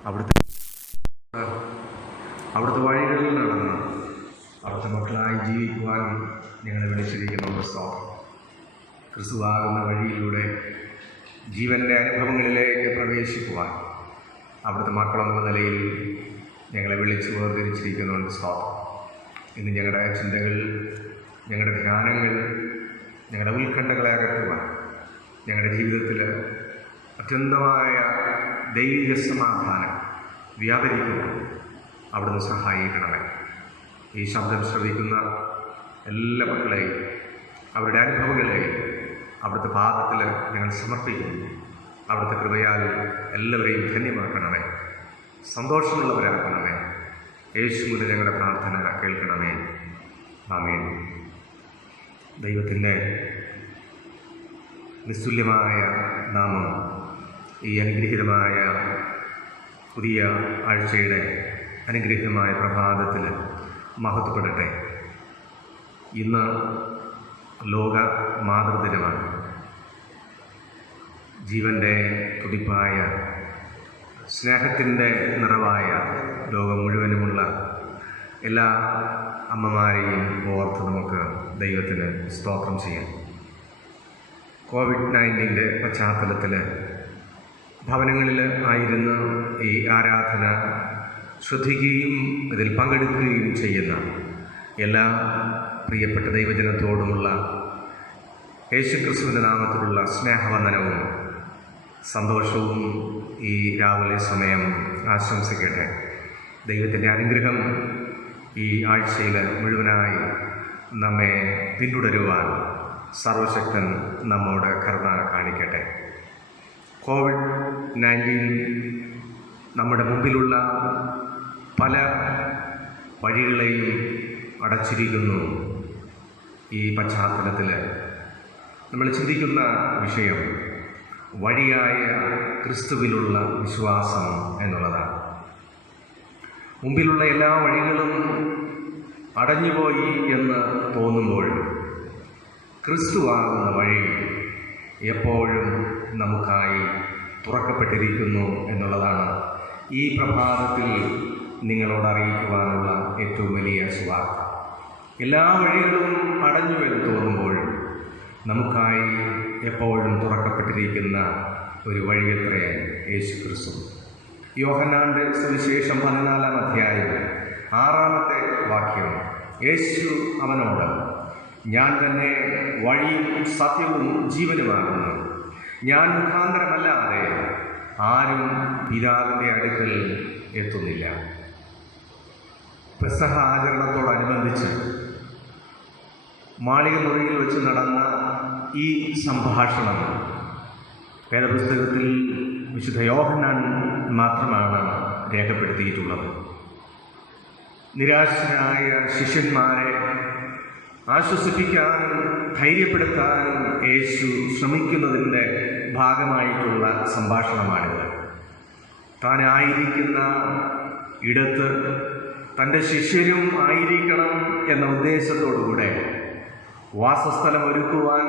അവിടുത്തെ വഴികളിൽ നടന്ന് അവിടുത്തെ മക്കളായി ജീവിക്കുവാൻ ഞങ്ങളെ വിളിച്ചിരിക്കുന്ന സ്തോത്രം. ക്രിസ്തുവാകുന്ന വഴിയിലൂടെ ജീവൻ്റെ അനുഭവങ്ങളിലേക്ക് പ്രവേശിക്കുവാൻ അവിടുത്തെ മക്കളെന്ന നിലയിൽ ഞങ്ങളെ വിളിച്ച് വേർതിരിച്ചിരിക്കുന്നുണ്ട് സ്തോത്രം. ഇന്ന് ഞങ്ങളുടെ ചിന്തകൾ, ഞങ്ങളുടെ ധ്യാനങ്ങൾ, ഞങ്ങളുടെ ഉത്കണ്ഠകളെ അകറ്റുവാൻ, ഞങ്ങളുടെ ജീവിതത്തിൽ അത്യന്തമായ ദൈവിക സമാധാനം വ്യാപരിക്കുവാൻ അവിടുന്ന് സഹായിക്കണമേ. ഈ ശബ്ദം ശ്രവിക്കുന്ന എല്ലാ മക്കളെയും അവരുടെ അനുഭവങ്ങളെയും അവിടുത്തെ പാദത്തിൽ ഞങ്ങൾ സമർപ്പിക്കുന്നു. അവിടുത്തെ കൃപയാൽ എല്ലാവരെയും ധന്യമാക്കണമേ, സന്തോഷമുള്ളവരാക്കണമേ. യേശുവിന്റെ ഞങ്ങളുടെ പ്രാർത്ഥന കേൾക്കണമേ. ആമേൻ. ദൈവത്തിൻ്റെ നിസ്തുല്യമായ നാമം ഈ അനുഗ്രഹീതമായ പുതിയ ആഴ്ചയുടെ അനുഗ്രഹീതമായ പ്രഭാതത്തിൽ മഹത്വപ്പെടട്ടെ. ഇന്ന് ലോക മാതൃദിനമാണ്. ജീവൻ്റെ തുടിപ്പായ, സ്നേഹത്തിൻ്റെ നിറവായ ലോകം മുഴുവനുമുള്ള എല്ലാ അമ്മമാരെയും ഓർത്ത് നമുക്ക് ദൈവത്തിന് സ്തോത്രം ചെയ്യാം. കോവിഡ്-19 പശ്ചാത്തലത്തിൽ ഭവനങ്ങളിൽ ആയിരുന്ന് ഈ ആരാധന ശ്രദ്ധിക്കുകയും ഇതിൽ പങ്കെടുക്കുകയും ചെയ്യുന്ന എല്ലാ പ്രിയപ്പെട്ട ദൈവജനത്തോടുമുള്ള യേശുക്രിസ്തുവിൻ്റെ നാമത്തിലുള്ള സ്നേഹവന്ദനവും സന്തോഷവും ഈ രാവിലെ സമയം ആശംസിക്കട്ടെ. ദൈവത്തിൻ്റെ അനുഗ്രഹം ഈ ആഴ്ചയിൽ മുഴുവനായി നമ്മെ പിന്തുടരുവാൻ സർവശക്തൻ നമ്മോട് കരുണ കാണിക്കട്ടെ. കോവിഡ്-19 നമ്മുടെ മുമ്പിലുള്ള പല വഴികളെയും അടച്ചിരിക്കുന്നു. ഈ പശ്ചാത്തലത്തിൽ നമ്മൾ ചിന്തിക്കുന്ന വിഷയം വഴിയായ ക്രിസ്തുവിലുള്ള വിശ്വാസം എന്നുള്ളതാണ്. മുമ്പിലുള്ള എല്ലാ വഴികളും അടഞ്ഞുപോയി എന്ന് തോന്നുമ്പോഴും ക്രിസ്തുവാകുന്ന വഴി എപ്പോഴും നമുക്കായി തുറക്കപ്പെട്ടിരിക്കുന്നു എന്നുള്ളതാണ് ഈ പ്രഭാതത്തിൽ നിങ്ങളോട് അറിയിക്കുവാനുള്ള ഏറ്റവും വലിയ സുവാർത്ത. എല്ലാ വഴികളും അടഞ്ഞു എന്ന് തോന്നുമ്പോഴും നമുക്കായി എപ്പോഴും തുറക്കപ്പെട്ടിരിക്കുന്ന ഒരു വഴിയത്രയായി യേശു ക്രിസ്തു. യോഹന്നാന്റെ സുവിശേഷം 14-ാം അധ്യായം 6-ാമത്തെ വാക്യം, യേശു അവനോട്, ഞാൻ തന്നെ വഴിയും സത്യവും ജീവനുമാകുന്നു. ഞാൻ മുഖാന്തരമല്ലാതെ ആരും പിതാവിൻ്റെ അടുക്കൽ എത്തുന്നില്ല. പെസഹ ആചരണത്തോടനുബന്ധിച്ച് മാളിക മുറിയിൽ വെച്ച് നടന്ന ഈ സംഭാഷണം വേദപുസ്തകത്തിൽ വിശുദ്ധ യോഹന്നാൻ മാത്രമാണ് രേഖപ്പെടുത്തിയിട്ടുള്ളത്. നിരാശരായ ശിഷ്യന്മാരെ ആശ്വസിപ്പിക്കാനും ധൈര്യപ്പെടുത്താനും യേശു ശ്രമിക്കുന്നതിൻ്റെ ഭാഗമായിട്ടുള്ള സംഭാഷണമാണിത്. താനായിരിക്കുന്ന ഇടത്ത് തൻ്റെ ശിഷ്യരും ആയിരിക്കണം എന്ന ഉദ്ദേശത്തോടുകൂടെ വാസസ്ഥലം ഒരുക്കുവാൻ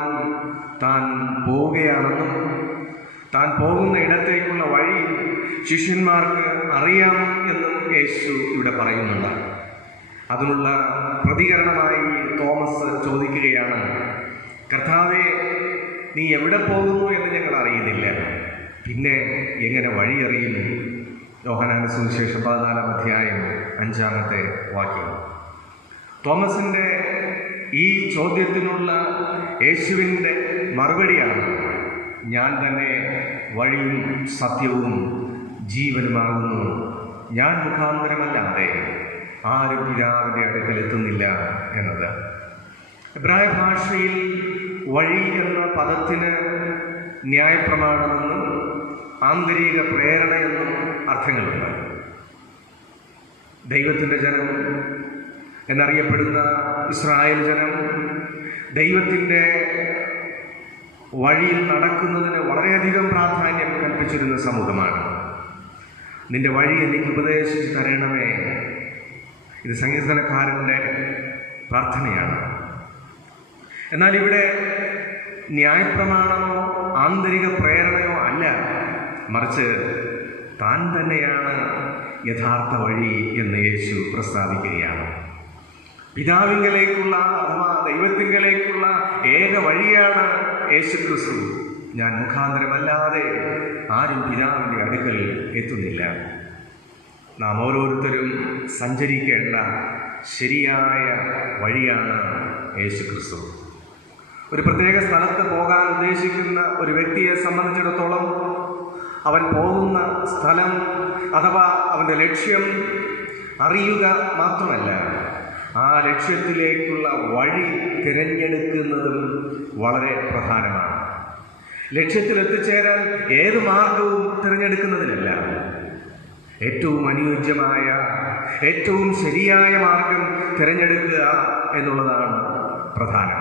താൻ പോവുകയാണെന്നും താൻ പോകുന്ന ഇടത്തേക്കുള്ള വഴി ശിഷ്യന്മാർക്ക് അറിയാം എന്നും യേശു ഇവിടെ പറയുന്നുണ്ട്. അതിനുള്ള പ്രതികരണമായി തോമസ് ചോദിക്കുകയാണ്, കർത്താവേ, നീ എവിടെ പോകുന്നു എന്ന് ഞങ്ങൾ അറിയുന്നില്ല, പിന്നെ എങ്ങനെ വഴി അറിയുന്നു? യോഹന്നാന്റെ സുവിശേഷം 14-ാം അധ്യായം 5-ാമത്തെ വാക്യം. തോമസിൻ്റെ ഈ ചോദ്യത്തിനുള്ള യേശുവിൻ്റെ മറുപടിയാണ്, ഞാൻ തന്നെ വഴിയും സത്യവും ജീവനുമാകുന്നു. ഞാൻ മുഖാന്തരമല്ലാതെ ആരും പിതാവിൻ്റെ അടുക്കൽ എത്തുന്നില്ല എന്നത്. എബ്രായ ഭാഷയിൽ വഴി എന്ന പദത്തിന് ന്യായപ്രമാണമെന്നും ആന്തരിക പ്രേരണ എന്നും അർത്ഥങ്ങളുണ്ട്. ദൈവത്തിൻ്റെ ജനം എന്നറിയപ്പെടുന്ന ഇസ്രായേൽ ജനം ദൈവത്തിൻ്റെ വഴിയിൽ നടക്കുന്നതിന് വളരെയധികം പ്രാധാന്യം കൽപ്പിച്ചിരുന്ന സമൂഹമാണ്. നിന്റെ വഴി എനിക്ക് ഉപദേശിച്ച് തരണമേ, ഇത് സങ്കീർത്തനക്കാരൻ്റെ പ്രാർത്ഥനയാണ്. എന്നാൽ ഇവിടെ ന്യായപ്രമാണമോ ആന്തരിക പ്രേരണയോ അല്ല, മറിച്ച് താൻ തന്നെയാണ് യഥാർത്ഥ വഴി എന്ന് യേശു പ്രസ്താവിക്കുകയാണ്. പിതാവിങ്കലേക്കുള്ള അഥവാ ദൈവത്തിങ്കലേക്കുള്ള ഏക വഴിയാണ് യേശു ക്രിസ്തു. ഞാൻ മുഖാന്തരമല്ലാതെ ആരും പിതാവിൻ്റെ അടുക്കൽ എത്തുന്നില്ല. നാം ഓരോരുത്തരും സഞ്ചരിക്കേണ്ട ശരിയായ വഴിയാണ് യേശു ക്രിസ്തു. ഒരു പ്രത്യേക സ്ഥലത്ത് പോകാൻ ഉദ്ദേശിക്കുന്ന ഒരു വ്യക്തിയെ സംബന്ധിച്ചിടത്തോളം അവൻ പോകുന്ന സ്ഥലം അഥവാ അവൻ്റെ ലക്ഷ്യം അറിയുക മാത്രമല്ല, ആ ലക്ഷ്യത്തിലേക്കുള്ള വഴി തിരഞ്ഞെടുക്കുന്നതും വളരെ പ്രധാനമാണ്. ലക്ഷ്യത്തിൽ എത്തിച്ചേരാൻ ഏത് മാർഗവും തിരഞ്ഞെടുക്കുന്നതിലല്ല, ഏറ്റവും അനുയോജ്യമായ ഏറ്റവും ശരിയായ മാർഗം തിരഞ്ഞെടുക്കുക എന്നുള്ളതാണ് പ്രധാനം.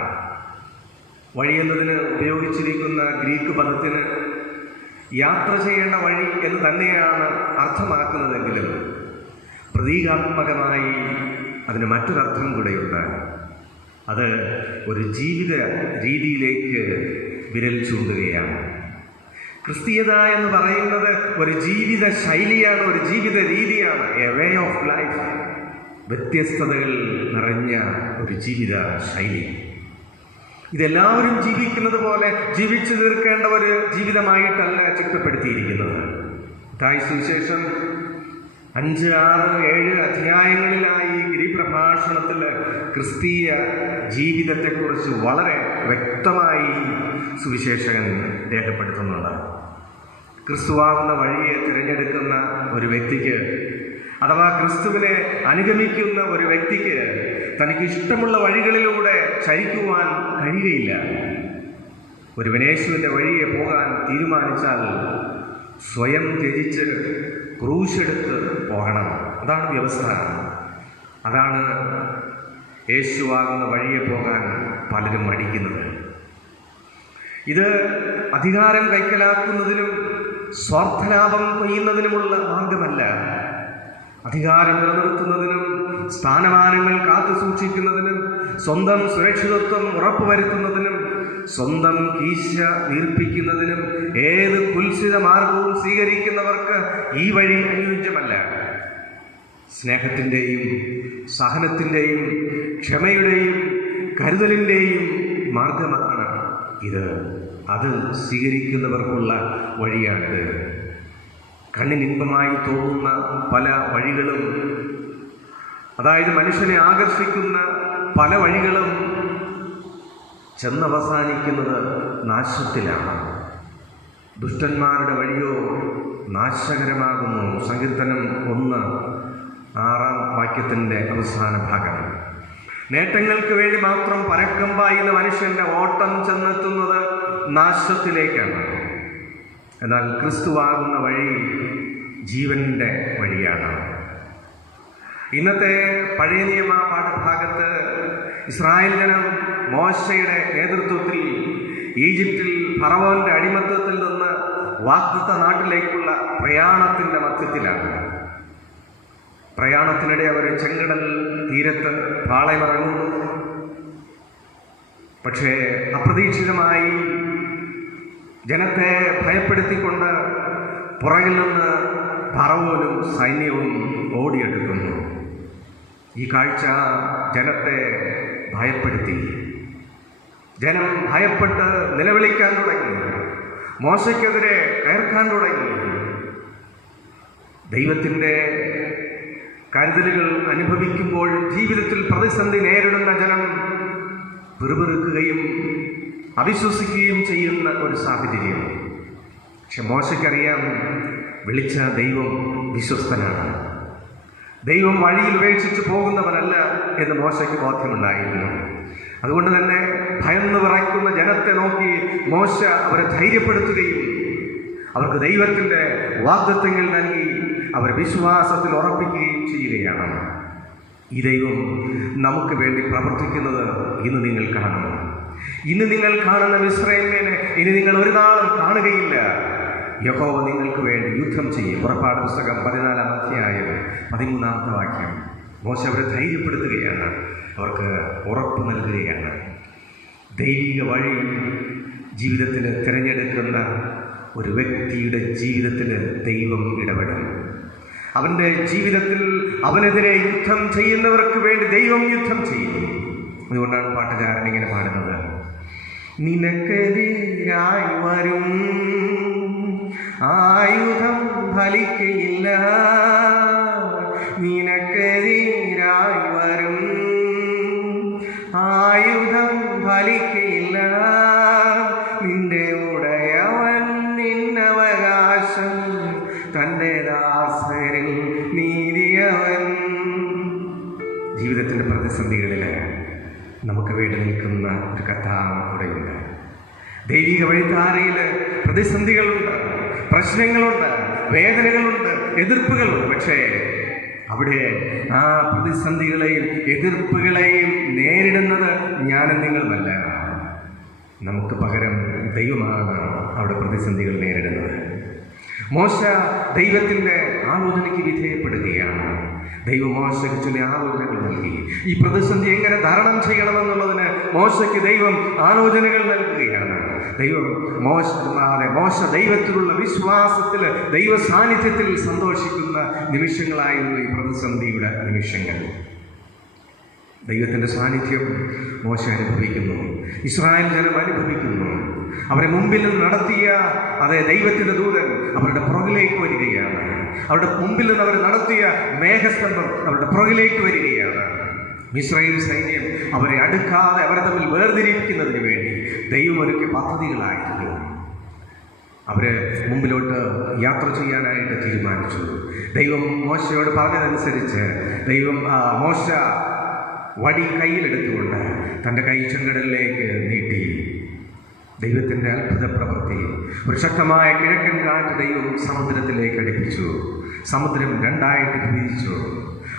വഴി എന്നതിന് ഉപയോഗിച്ചിരിക്കുന്ന ഗ്രീക്ക് പദത്തിന് യാത്ര ചെയ്യേണ്ട വഴി എന്ന് തന്നെയാണ് അർത്ഥമാക്കുന്നതെങ്കിലും പ്രതീകാത്മകമായി അതിന് മറ്റൊരർത്ഥം കൂടെയുണ്ട്. അത് ഒരു ജീവിത രീതിയിലേക്ക് വിരൽ ചൂണ്ടുകയാണ്. ക്രിസ്തീയത എന്ന് പറയുന്നത് ഒരു ജീവിത ശൈലിയാണ്, ഒരു ജീവിത രീതിയാണ്, എ വേ ഓഫ് ലൈഫ്. വ്യത്യസ്തതകൾ നിറഞ്ഞ ഒരു ജീവിത ശൈലി. ഇതെല്ലാവരും ജീവിക്കുന്നത് പോലെ ജീവിച്ചു തീർക്കേണ്ട ഒരു ജീവിതമായിട്ടല്ല ചിട്ടപ്പെടുത്തിയിരിക്കുന്നത്. മത്തായി സുവിശേഷം 5, 6, 7 അധ്യായങ്ങളിലായി ഗിരിപ്രഭാഷണത്തിൽ ക്രിസ്തീയ ജീവിതത്തെക്കുറിച്ച് വളരെ വ്യക്തമായി സുവിശേഷകൻ രേഖപ്പെടുത്തുന്നുണ്ട്. ക്രിസ്തുവാകുന്ന വഴിയെ തിരഞ്ഞെടുക്കുന്ന ഒരു വ്യക്തിക്ക് അഥവാ ക്രിസ്തുവിനെ അനുഗമിക്കുന്ന ഒരു വ്യക്തിക്ക് തനിക്ക് ഇഷ്ടമുള്ള വഴികളിലൂടെ ചരിക്കുവാൻ കഴിയുകയില്ല. ഒരു യേശുവിൻ്റെ വഴിയെ പോകാൻ തീരുമാനിച്ചാൽ സ്വയം ത്യജിച്ച് ക്രൂശെടുത്ത് പോകണം. അതാണ് വ്യവസ്ഥ. അതാണ് യേശുവാകുന്ന വഴിയെ പോകാൻ പലരും മടിക്കുന്നത്. ഇത് അധികാരം കൈക്കലാക്കുന്നതിനും സ്വാർത്ഥലാഭം കൊയ്യുന്നതിനുമുള്ള മാർഗമല്ല. അധികാരം നിലനിർത്തുന്നതിനും സ്ഥാനമാനങ്ങൾ കാത്തു സൂക്ഷിക്കുന്നതിനും സ്വന്തം സുരക്ഷിതത്വം ഉറപ്പുവരുത്തുന്നതിനും സ്വന്തം കീശ വീർപ്പിക്കുന്നതിനും ഏത് കുൽസിത മാർഗവും സ്വീകരിക്കുന്നവർക്ക് ഈ വഴി അനുയോജ്യമല്ല. സ്നേഹത്തിൻ്റെയും സഹനത്തിൻ്റെയും ക്ഷമയുടെയും കരുതലിൻ്റെയും മാർഗമാണ് ഇത്. അത് സ്വീകരിക്കുന്നവർക്കുള്ള വഴിയാണിത്. കണ്ണിനിമ്പമായി തോന്നുന്ന പല വഴികളും, അതായത് മനുഷ്യനെ ആകർഷിക്കുന്ന പല വഴികളും ചെന്നവസാനിക്കുന്നത് നാശത്തിലാണ്. ദുഷ്ടന്മാരുടെ വഴിയോ നാശകരമാകുന്നു. സങ്കീർത്തനം 1:6 അവസാന ഭാഗം. നേട്ടങ്ങൾക്ക് വേണ്ടി മാത്രം പരക്കം പായുന്ന മനുഷ്യന്റെ ഓട്ടം ചെന്നെത്തുന്നത് നാശത്തിലേക്കാണ്. എന്നാൽ ക്രിസ്തുവാകുന്ന വഴി ജീവന്റെ വഴിയാണ്. ഇന്നത്തെ പഴയ നിയമ പാഠഭാഗത്ത് ഇസ്രായേൽ ജനം മോശയുടെ നേതൃത്വത്തിൽ ഈജിപ്തിൽ ഫറവോന്റെ അടിമത്തത്തിൽ നിന്ന് വാഗ്ദത്ത നാട്ടിലേക്കുള്ള പ്രയാണത്തിൻ്റെ മധ്യത്തിലാണ്. പ്രയാണത്തിനിടെ അവർ ചെങ്കടൽ തീരത്ത് പാളയമിറങ്ങുന്നു. പക്ഷേ അപ്രതീക്ഷിതമായി ജനത്തെ ഭയപ്പെടുത്തിക്കൊണ്ട് പുറകിൽ നിന്ന് ഫറവോനും സൈന്യവും ഓടിയെടുക്കുന്നു. ഈ കാഴ്ച ജനത്തെ ഭയപ്പെടുത്തി. ജനം ഭയപ്പെട്ട് നിലവിളിക്കാൻ തുടങ്ങി, മോശയ്ക്കെതിരെ കയർക്കാൻ തുടങ്ങി. ദൈവത്തിൻ്റെ കരുതലുകൾ അനുഭവിക്കുമ്പോഴും ജീവിതത്തിൽ പ്രതിസന്ധി നേരിടുന്ന ജനം പിറുപിറുക്കുകയും അവിശ്വസിക്കുകയും ചെയ്യുന്ന ഒരു സാഹചര്യം. പക്ഷെ മോശയ്ക്കറിയാം, വിളിച്ച ദൈവം വിശ്വസ്തനാണ്. ദൈവം വഴിയിൽ ഉപേക്ഷിച്ച് പോകുന്നവനല്ല എന്ന് മോശയ്ക്ക് ബോധ്യമുണ്ടായിരുന്നു. അതുകൊണ്ട് തന്നെ ഭയന്ന് വിറയ്ക്കുന്ന ജനത്തെ നോക്കി മോശ അവരെ ധൈര്യപ്പെടുത്തുകയും അവർക്ക് ദൈവത്തിൻ്റെ വാഗ്ദത്തങ്ങൾ നൽകി അവരെ വിശ്വാസത്തിൽ ഉറപ്പിക്കുകയും ചെയ്യുകയാണ്. ഈ ദൈവം നമുക്ക് വേണ്ടി പ്രവർത്തിക്കുന്നത് ഇന്ന് നിങ്ങൾ കാണുന്നു. ഇന്ന് നിങ്ങൾ കാണുന്ന മിസ്രയീമിനെ ഇനി നിങ്ങൾ ഒരു നാളും കാണുകയില്ല. യഹോവ നിങ്ങൾക്ക് വേണ്ടി യുദ്ധം ചെയ്യും. പുറപ്പാട് പുസ്തകം 14-ാം അധ്യായം 13-ാമത്തെ വാക്യം. മോശ അവരെ ധൈര്യപ്പെടുത്തുകയാണ്, അവർക്ക് ഉറപ്പ് നൽകുകയാണ്. ദൈവിക വഴി ജീവിതത്തിൽ തിരഞ്ഞെടുക്കുന്ന ഒരു വ്യക്തിയുടെ ജീവിതത്തിൽ ദൈവം ഇടപെടും. അവൻ്റെ ജീവിതത്തിൽ അവനെതിരെ യുദ്ധം ചെയ്യുന്നവർക്ക് വേണ്ടി ദൈവം യുദ്ധം ചെയ്യും. അതുകൊണ്ടാണ് പാട്ടുകാരൻ ഇങ്ങനെ പാടുന്നത്: നിനക്കെതിരായി വരും ആയുധം ഫലിക്കയില്ല, നിനക്കെതിരായി വരും ആയുധം ഫലിക്കയില്ല, നിന്റെ ഉടയവൻ നിന്നവകാശം, തൻ്റെ ദാസരിൽ നീതിയവൻ. ജീവിതത്തിൻ്റെ പ്രതിസന്ധികളിൽ നമുക്ക് വേണ്ടി നിൽക്കുന്ന ഒരു കർത്താവ് കൂടെയുണ്ട്. ദൈവിക വഴിധാരയിൽ പ്രതിസന്ധികളുണ്ട്, പ്രശ്നങ്ങളുണ്ട്, വേദനകളുണ്ട്, എതിർപ്പുകളുണ്ട്. പക്ഷേ അവിടെ ആ പ്രതിസന്ധികളെയും എതിർപ്പുകളെയും നേരിടുന്നത് ഞാനും നിങ്ങളുമല്ല. നമുക്ക് പകരം ദൈവമാണ് അവിടെ പ്രതിസന്ധികൾ നേരിടുന്നത്. മോശ ദൈവത്തിൻ്റെ ആലോചനയ്ക്ക് വിധേയപ്പെടുകയാണ്. ദൈവം മോശയ്ക്ക് ചില ആലോചനകൾ നൽകി. ഈ പ്രതിസന്ധി എങ്ങനെ തരണം ചെയ്യണമെന്നുള്ളതിന് മോശയ്ക്ക് ദൈവം ആലോചനകൾ നൽകുകയാണ്. മോശ ദൈവത്തിലുള്ള വിശ്വാസത്തിൽ, ദൈവ സാന്നിധ്യത്തിൽ സന്തോഷിക്കുന്ന നിമിഷങ്ങളായിരുന്നു ഈ പ്രതിസന്ധിയുടെ നിമിഷങ്ങൾ. ദൈവത്തിൻ്റെ സാന്നിധ്യം മോശ അനുഭവിക്കുന്നു, ഇസ്രായേൽ ജനം അനുഭവിക്കുന്നു. അവരെ മുമ്പിൽ നിന്ന് നടത്തിയ അതേ ദൈവത്തിൻ്റെ ദൂതൻ അവരുടെ പുറകിലേക്ക് വരികയാണ്. അവരുടെ മുമ്പിൽ നിന്ന് അവർ നടത്തിയ മേഘസ്തംഭം അവരുടെ പുറകിലേക്ക് വരികയാണ്. ഇസ്രായേൽ സൈന്യം അവരെ അടുക്കാതെ അവരെ തമ്മിൽ വേർതിരിക്കുന്നതിന് വേണ്ടി ദൈവം ഒരുക്കിയ പദ്ധതികളായിരുന്നു. അവര് മുമ്പിലോട്ട് യാത്ര ചെയ്യാനായിട്ട് തീരുമാനിച്ചു. ദൈവം മോശയോട് പറഞ്ഞതനുസരിച്ച് മോശ വടി കയ്യിലെടുത്തുകൊണ്ട് തൻ്റെ കൈ ചെങ്കടലിലേക്ക് നീട്ടി. ദൈവത്തിൻ്റെ അത്ഭുത പ്രവൃത്തി. ഒരു ശക്തമായ കിഴക്കൻ കാറ്റ് ദൈവം സമുദ്രത്തിലേക്ക് അടുപ്പിച്ചു. സമുദ്രം രണ്ടായിട്ട് വിഭജിച്ചു.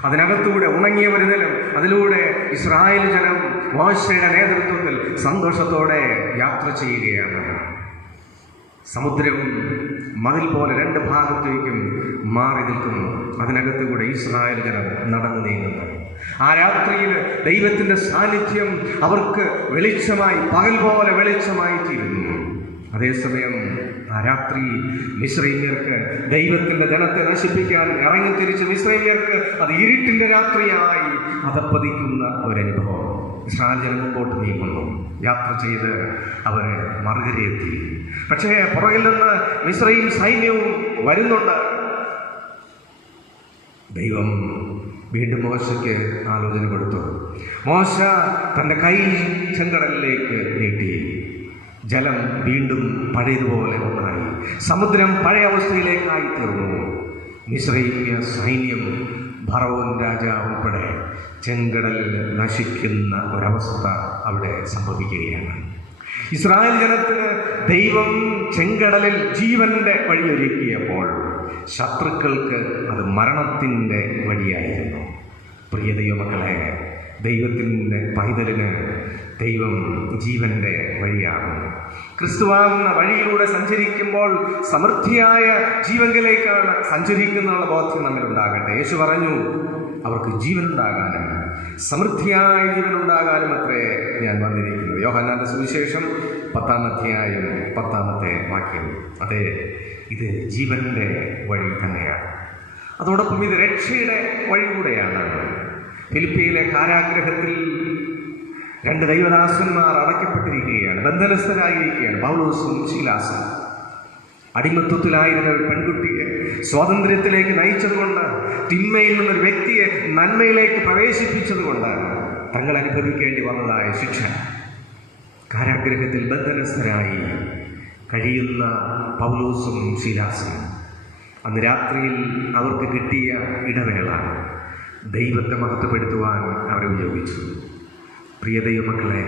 അതിനകത്തൂടെ ഉണങ്ങിയ ഒരു നിലം, അതിലൂടെ ഇസ്രായേൽ ജനം മോശയുടെ നേതൃത്വത്തിൽ സന്തോഷത്തോടെ യാത്ര ചെയ്യുകയാണ്. സമുദ്രം മതിൽ പോലെ രണ്ട് ഭാഗത്തേക്കും മാറി നിൽക്കുന്നു. അതിനകത്തുകൂടെ ഇസ്രായേൽ ജനം നടന്നു നീങ്ങുന്നു. ആ രാത്രിയിൽ ദൈവത്തിൻ്റെ സാന്നിധ്യം അവർക്ക് വെളിച്ചമായി, പകൽ പോലെ വെളിച്ചമായി തീരുന്നു. അതേസമയം ആ രാത്രി മിസ്രൈമ്യർക്ക്, ദൈവത്തിൻ്റെ ജനത്തെ നശിപ്പിക്കാൻ ഇറങ്ങിത്തിരിച്ച മിസ്രൈമ്യർക്ക് അത് ഇരുട്ടിൻ്റെ രാത്രിയായി അതപ്പതിക്കുന്ന ഒരനുഭവം. ഇസ്രായേൽ ജനം മുമ്പോട്ട് നീങ്ങുന്നു. യാത്ര ചെയ്ത് അവർ മറുകരയെത്തി. പക്ഷേ പുറകിൽ നിന്ന് മിസ്രൈം സൈന്യവും വരുന്നുണ്ട്. ദൈവം വീണ്ടും മോശയ്ക്ക് ആലോചന കൊടുത്തു. മോശ തൻ്റെ കൈ ചെങ്കടലിലേക്ക് നീട്ടി. ജലം വീണ്ടും പഴയതുപോലെ ഒന്നായി. സമുദ്രം പഴയ അവസ്ഥയിലേക്കായി തീർന്നു. മിസ്രൈമ്യ സൈന്യം, ഫറവോൻ രാജാവ് ഉൾപ്പെടെ ചെങ്കടലിൽ നശിക്കുന്ന ഒരവസ്ഥ അവിടെ സംഭവിക്കുകയാണ്. ഇസ്രായേൽ ജനത്തിന് ദൈവം ചെങ്കടലിൽ ജീവന്റെ വഴിയൊരുക്കിയപ്പോൾ ശത്രുക്കൾക്ക് അത് മരണത്തിൻ്റെ വഴിയായിരുന്നു. പ്രിയ ദൈവമക്കളെ, ദൈവത്തിൻ്റെ പൈതലിന് ദൈവം ജീവന്റെ വഴിയാണ്. ക്രിസ്തുവാകുന്ന വഴിയിലൂടെ സഞ്ചരിക്കുമ്പോൾ സമൃദ്ധിയായ ജീവങ്കിലേക്കാണ് സഞ്ചരിക്കുന്നുള്ള ബോധ്യം നമ്മിലുണ്ടാകട്ടെ. യേശു പറഞ്ഞു, അവർക്ക് ജീവനുണ്ടാകാനും സമൃദ്ധിയായ ജീവനുണ്ടാകാനും അത്രേ ഞാൻ വന്നിരിക്കുന്നത്. യോഹന്നാന്റെ സുവിശേഷം 10-ാം അധ്യായം 10-ാമത്തെ വാക്യം. അതെ, ഇത് ജീവന്റെ വഴി തന്നെയാണ്. അതോടൊപ്പം ഇത് രക്ഷയുടെ വഴി കൂടെയാണ്. ഫിലിപ്പിയിലെ കാരാഗ്രഹത്തിൽ 2 ദൈവദാസന്മാർ അടയ്ക്കപ്പെട്ടിരിക്കുകയാണ്, ബന്ധനസ്ഥരായിരിക്കുകയാണ്. പൗലോസും ശീലാസും. അടിമത്വത്തിലായിരുന്ന ഒരു പെൺകുട്ടിയെ സ്വാതന്ത്ര്യത്തിലേക്ക് നയിച്ചതുകൊണ്ട്, തിന്മയിൽ നിന്നൊരു വ്യക്തിയെ നന്മയിലേക്ക് പ്രവേശിപ്പിച്ചതുകൊണ്ട് തങ്ങൾ അനുഭവിക്കേണ്ടി വന്നതായ ശിക്ഷ. കാരാഗ്രഹത്തിൽ ബന്ധനസ്ഥരായി കഴിയുന്ന പൗലോസും ശീലാസും അന്ന് രാത്രിയിൽ അവർക്ക് കിട്ടിയ ഇടവേള ദൈവത്തെ മഹത്വപ്പെടുത്തുവാൻ അവർ ഉപയോഗിച്ചു. പ്രിയ ദൈവമക്കളെ,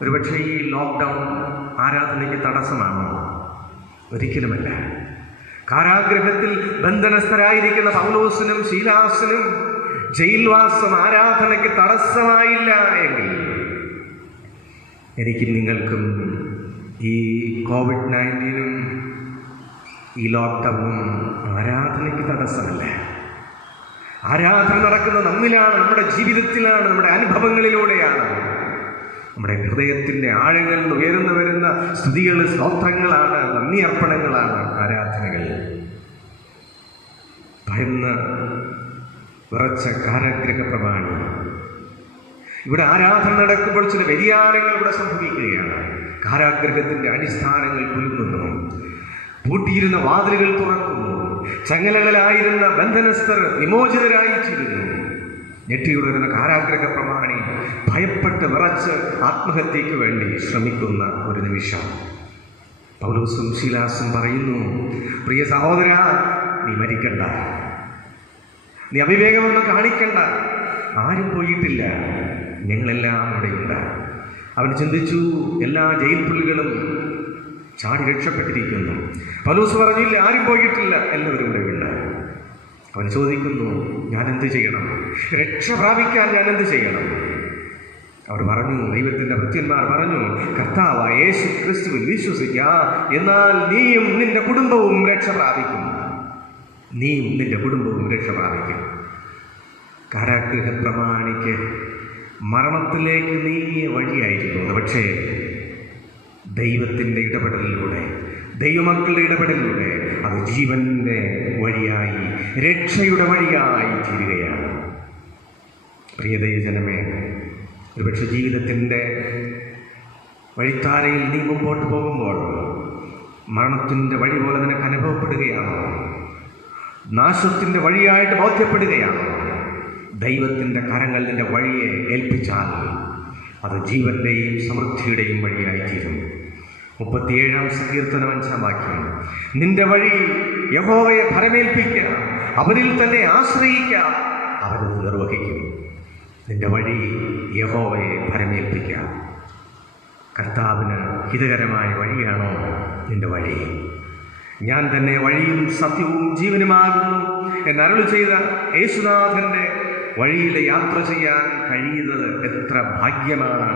ഒരുപക്ഷെ ഈ ലോക്ക്ഡൗൺ ആരാധനയ്ക്ക് തടസ്സമാണോ? ഒരിക്കലുമല്ല. കാരാഗ്രഹത്തിൽ ബന്ധനസ്ഥരായിരിക്കുന്ന പൗലോസിനും ശീലാസിനും ജയിൽവാസം ആരാധനയ്ക്ക് തടസ്സമായില്ല എങ്കിൽ എനിക്കും നിങ്ങൾക്കും ഈ COVID-19 ഈ ലോക്ക്ഡൗണും ആരാധനയ്ക്ക് തടസ്സമല്ല. ആരാധന നടക്കുന്നത് നമ്മിലാണ്, നമ്മുടെ ജീവിതത്തിലാണ്, നമ്മുടെ അനുഭവങ്ങളിലൂടെയാണ്. നമ്മുടെ ഹൃദയത്തിൻ്റെ ആഴങ്ങളിൽ നിന്ന് ഉയർന്നു വരുന്ന സ്തുതികൾ, സ്തോത്രങ്ങളാണ്, നന്ദി അർപ്പണങ്ങളാണ് ആരാധനകൾ. ഭയന്ന് വിറച്ച കാരാഗ്രഹ പ്രമാണി. ഇവിടെ ആരാധന നടക്കുമ്പോൾ ചില വ്യതിയാനങ്ങൾ ഇവിടെ സംഭവിക്കുകയാണ്. കാരാഗ്രഹത്തിൻ്റെ അടിസ്ഥാനങ്ങൾ കുലുങ്ങുന്നു, പൂട്ടിയിരുന്ന വാതിലുകൾ തുറക്കുന്നു, ചങ്ങലകളിലായിരുന്ന ബന്ധനസ്ഥർ വിമോചിതരായി തീരുന്നു. ഞെട്ടിയുടരുന്ന കാരാഗ്രഹ പ്രമാണി ഭയപ്പെട്ട് വിറച്ച് ആത്മഹത്യയ്ക്ക് വേണ്ടി ശ്രമിക്കുന്ന ഒരു നിമിഷം. പൗലോസും ശീലാസും പറയുന്നു, പ്രിയ സഹോദര, നീ മരിക്കണ്ട, നീ അവിവേകമൊന്നും കാണിക്കണ്ട, ആരും പോയിട്ടില്ല, ഞങ്ങളെല്ലാം ഇവിടെയുണ്ട്. അവൻ ചിന്തിച്ചു, എല്ലാ ജയിൽ പുള്ളികളും ചാടി രക്ഷപ്പെട്ടിരിക്കുന്നു. പൗലോസ് പറഞ്ഞില്ല, ആരും പോയിട്ടില്ല, എല്ലാവരും ഇവിടെയുണ്ട്. അവൻ ചോദിക്കുന്നു, ഞാൻ എന്ത് ചെയ്യണം? രക്ഷ പ്രാപിക്കാൻ ഞാൻ എന്ത് ചെയ്യണം? അവർ പറഞ്ഞു, ദൈവത്തിൻ്റെ ഭൃത്യന്മാർ പറഞ്ഞു, കർത്താവായ യേശു ക്രിസ്തുവിൽ വിശ്വസിക്കുക, എന്നാൽ നീയും നിന്റെ കുടുംബവും രക്ഷ പ്രാപിക്കും. നീയും നിന്റെ കുടുംബവും രക്ഷ പ്രാപിക്കും. കാരാഗ്രഹ പ്രമാണിക്ക് മരണത്തിലേക്ക് നീങ്ങിയ വഴിയായിരുന്നു. പക്ഷേ ദൈവത്തിൻ്റെ ഇടപെടലിലൂടെ, ദൈവമക്കളുടെ ഇടപെടലിലൂടെ അത് ജീവൻ്റെ വഴിയായി, രക്ഷയുടെ വഴിയായി തീരുകയാണ്. പ്രിയ ദൈവജനമേ, ഒരുപക്ഷെ ജീവിതത്തിൻ്റെ വഴിത്താരയിൽ നീ മുമ്പോട്ട് പോകുമ്പോൾ മരണത്തിൻ്റെ വഴി പോലെ നിനക്ക് അനുഭവപ്പെടുകയാണോ? നാശത്തിൻ്റെ വഴിയായിട്ട് ബോധ്യപ്പെടുകയാണോ? ദൈവത്തിൻ്റെ കരങ്ങൾ നിന്റെ വഴിയെ ഏൽപ്പിച്ചാൽ അത് ജീവൻ്റെയും സമൃദ്ധിയുടെയും വഴിയായി തീരും. 37-ാം സങ്കീർത്തനം 5-ാം വാക്യം, നിന്റെ വഴി യഹോവയെ ഭരമേൽപ്പിക്കുക, അവനിൽ തന്നെ ആശ്രയിക്കുക, അവനത് നിർവഹിക്കും. നിന്റെ വഴി യഹോവയെ ഭരമേൽപ്പിക്കുക. കർത്താവിന് ഹിതകരമായ വഴിയാണോ നിന്റെ വഴി? ഞാൻ തന്നെ വഴിയും സത്യവും ജീവനുമാകുന്നു എന്നരുളി ചെയ്ത യേശുനാഥൻ്റെ വഴിയിൽ യാത്ര ചെയ്യാൻ കഴിയുന്നത് എത്ര ഭാഗ്യമാണ്,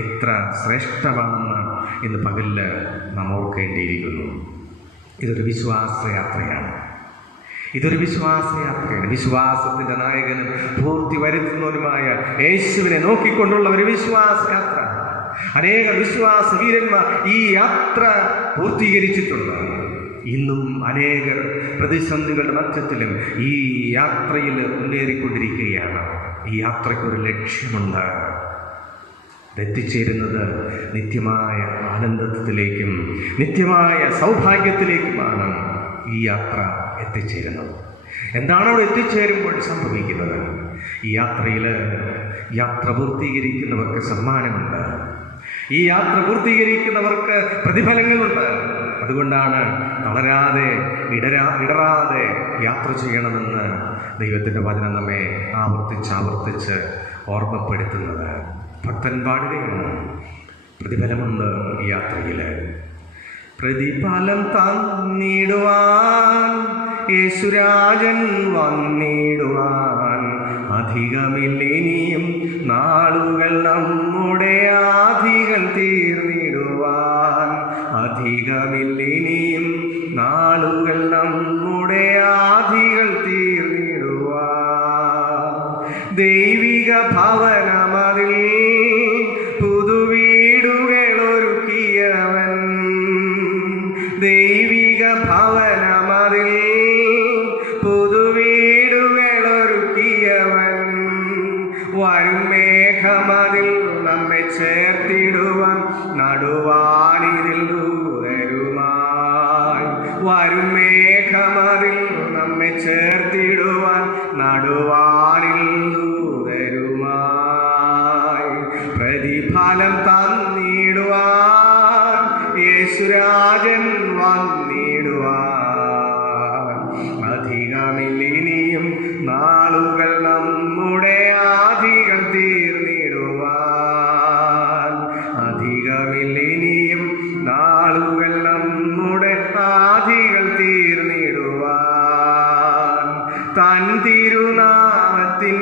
എത്ര ശ്രേഷ്ഠമാണെന്ന് ഇന്ന് പകലിൽ നാം ഓർക്കേണ്ടിയിരിക്കുന്നു. ഇതൊരു വിശ്വാസയാത്രയാണ്. ഇതൊരു വിശ്വാസയാത്രയാണ്. വിശ്വാസത്തിൻ്റെ നായകനും പൂർത്തി വരുത്തുന്നവനുമായ യേശുവിനെ നോക്കിക്കൊണ്ടുള്ള ഒരു വിശ്വാസയാത്ര. അനേക വിശ്വാസ വീരന്മാർ ഈ യാത്ര പൂർത്തീകരിച്ചിട്ടുണ്ട്. ഇന്നും അനേകർ പ്രതിസന്ധികളുടെ മധ്യത്തിലും ഈ യാത്രയിൽ മുന്നേറിക്കൊണ്ടിരിക്കുകയാണ്. ഈ യാത്രയ്ക്കൊരു ലക്ഷ്യമുണ്ട്. എത്തിച്ചേരുന്നത് നിത്യമായ ആനന്ദത്തിലേക്കും നിത്യമായ സൗഭാഗ്യത്തിലേക്കുമാണ് ഈ യാത്ര എത്തിച്ചേരുന്നത്. എന്താണ് അവിടെ എത്തിച്ചേരുമ്പോൾ സംഭവിക്കുന്നത്? ഈ യാത്രയിൽ യാത്ര പൂർത്തീകരിക്കുന്നവർക്ക് സമ്മാനമുണ്ട്. ഈ യാത്ര പൂർത്തീകരിക്കുന്നവർക്ക് പ്രതിഫലങ്ങളുണ്ട്. അതുകൊണ്ടാണ് തളരാതെ ഇടറാതെ യാത്ര ചെയ്യണമെന്ന് ദൈവത്തിൻ്റെ വചനം നമ്മെ ആവർത്തിച്ച് ഓർമ്മപ്പെടുത്തുന്നത്. ഭക്തൻ പാടുകയാണ്, പ്രതിഫലമുണ്ട് ഈ യാത്രയിൽ. പ്രതിഫലം തന്നിടുവാൻ യേശുരാജൻ വന്നിടുവാൻ അധികമില്ലിനിയും നാളുകൾ നമ്മുടെ ആധികൾ തീർന്നിടുവാൻ. അധികമില്ലിനിയും നാളുകൾ നമ്മുടെ ആധികൾ തീർന്നിടുവാൻ. ദൈവിക ഭവനമതിൽ പുതുവീടുകളൊരുക്കിയവൻ. ദൈവിക ഭവനമതിൽ പുതുവീടുകളൊരുക്കിയവൻ. വരും മേഘമതിൽ നമ്മെ ചേർത്തിടുവാൻ നടുവാനിതിൽ ദൂതരുമായി. വരും മേഘമതിൽ നമ്മെ ചേർത്തിടുവാൻ നടുവാനിൽ ദൂതരുമായി. പ്രതിഫലം തന്നിടുവാൻ യേശുരാജൻ വന്നിടുവാൻ. അധികമില്ലിനിയും നാളുകൾ നമ്മുടെ ആധികൾ തീർന്നിടുവാൻ. അധികമില്ലിനിയും നാളുകൾ നമ്മുടെ ആധികൾ തീർന്നിടുവാൻ. തൻ തിരുനാമത്തിനായി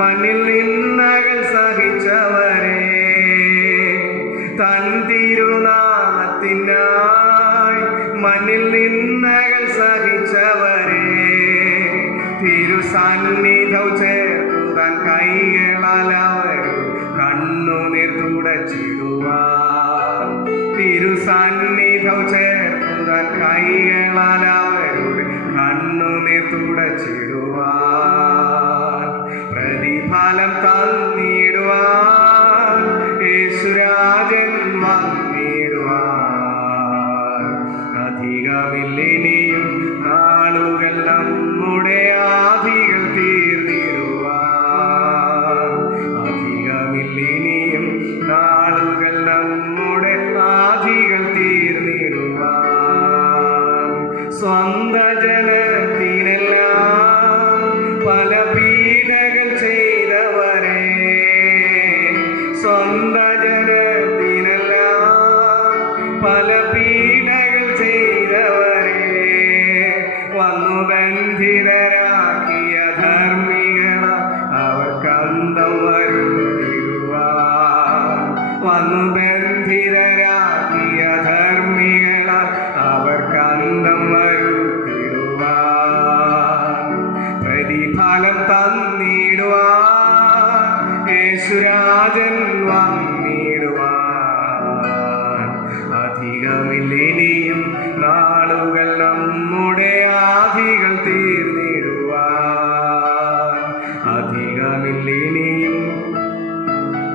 മണ്ണിൽ നിന്നകൾ സഹിച്ചവരെ. തൻ തിരുനാമത്തിനായി മണ്ണിൽ നിന്നകൾ സഹിച്ചവരെ. തിരുസന്നിധൗ ചേർത്തു തൻ കൈകളാൽ അവരും കണ്ണു അധികമില്ലിനിയും നാളുകൾ നമ്മുടെ ആധികൾ തീർന്നിടുവാൻ. അധികമില്ലിനിയും നാളുകൾ നമ്മുടെ ആധികൾ തീർന്നിടുവാൻ. സ്വന്ത ജനത്തിനെല്ലാം പല പീഡകൾ ചെയ്തവരെ, സ്വന്ത ജനത്തിനെല്ലാം പല പീഡകൾ ചെയ്തവരെ വന്നു ബന്ധിതരാക്കിയ ധർമ്മികള അവർക്കന്തം വരുത്തിടുവാൻ. വന്നു ബന്ധിതരാക്കിയ ധർമ്മികള അവർക്കന്തം വരുത്തിടുവാൻ. പ്രതിഫലം തന്നിടുവാൻ യേശുരാജൻ വന്നിടുവാൻ. അധികമില്ലിനിയും നാളുകൾ നമ്മുടെ ആധികൾ തീർന്നിടുവാൻ. അധികമില്ലിനിയും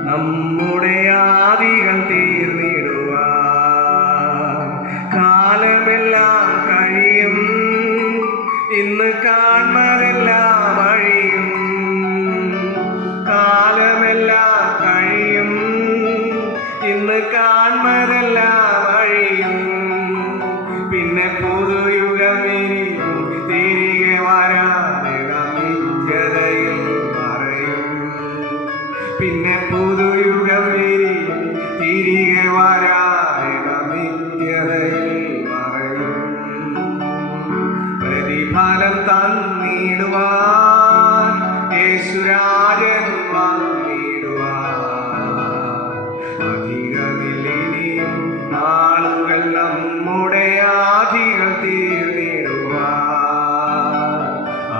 നമ്മുടെ ആദികൾ തീർന്നിടുവാൻ. കാലമെല്ലാം കഴിയും, ഇന്ന് കാൺമതെല്ലാം അഴിയും. കാലമെല്ലാം കഴിയും, ഇന്ന് കാൺമതെല്ലാം അഴിയും. പിന്നെ പുതുയുഗം ഇനിയും തിരികെ വരാതെ നാം നിത്യതയിൽ മറയും. പിന്നെ പുതുയുഗം ഇനിയും തിരികെ വരാതെ നാം നിത്യതയിൽ മറയും. പ്രതിഫലം തന്നിടുവാൻ യേശുരാജൻ വന്നിടുവാൻ. അധികമില്ലിനിയും നാളുകൾ നമ്മുടെ ആധികൾ തീർന്നിടുവാൻ.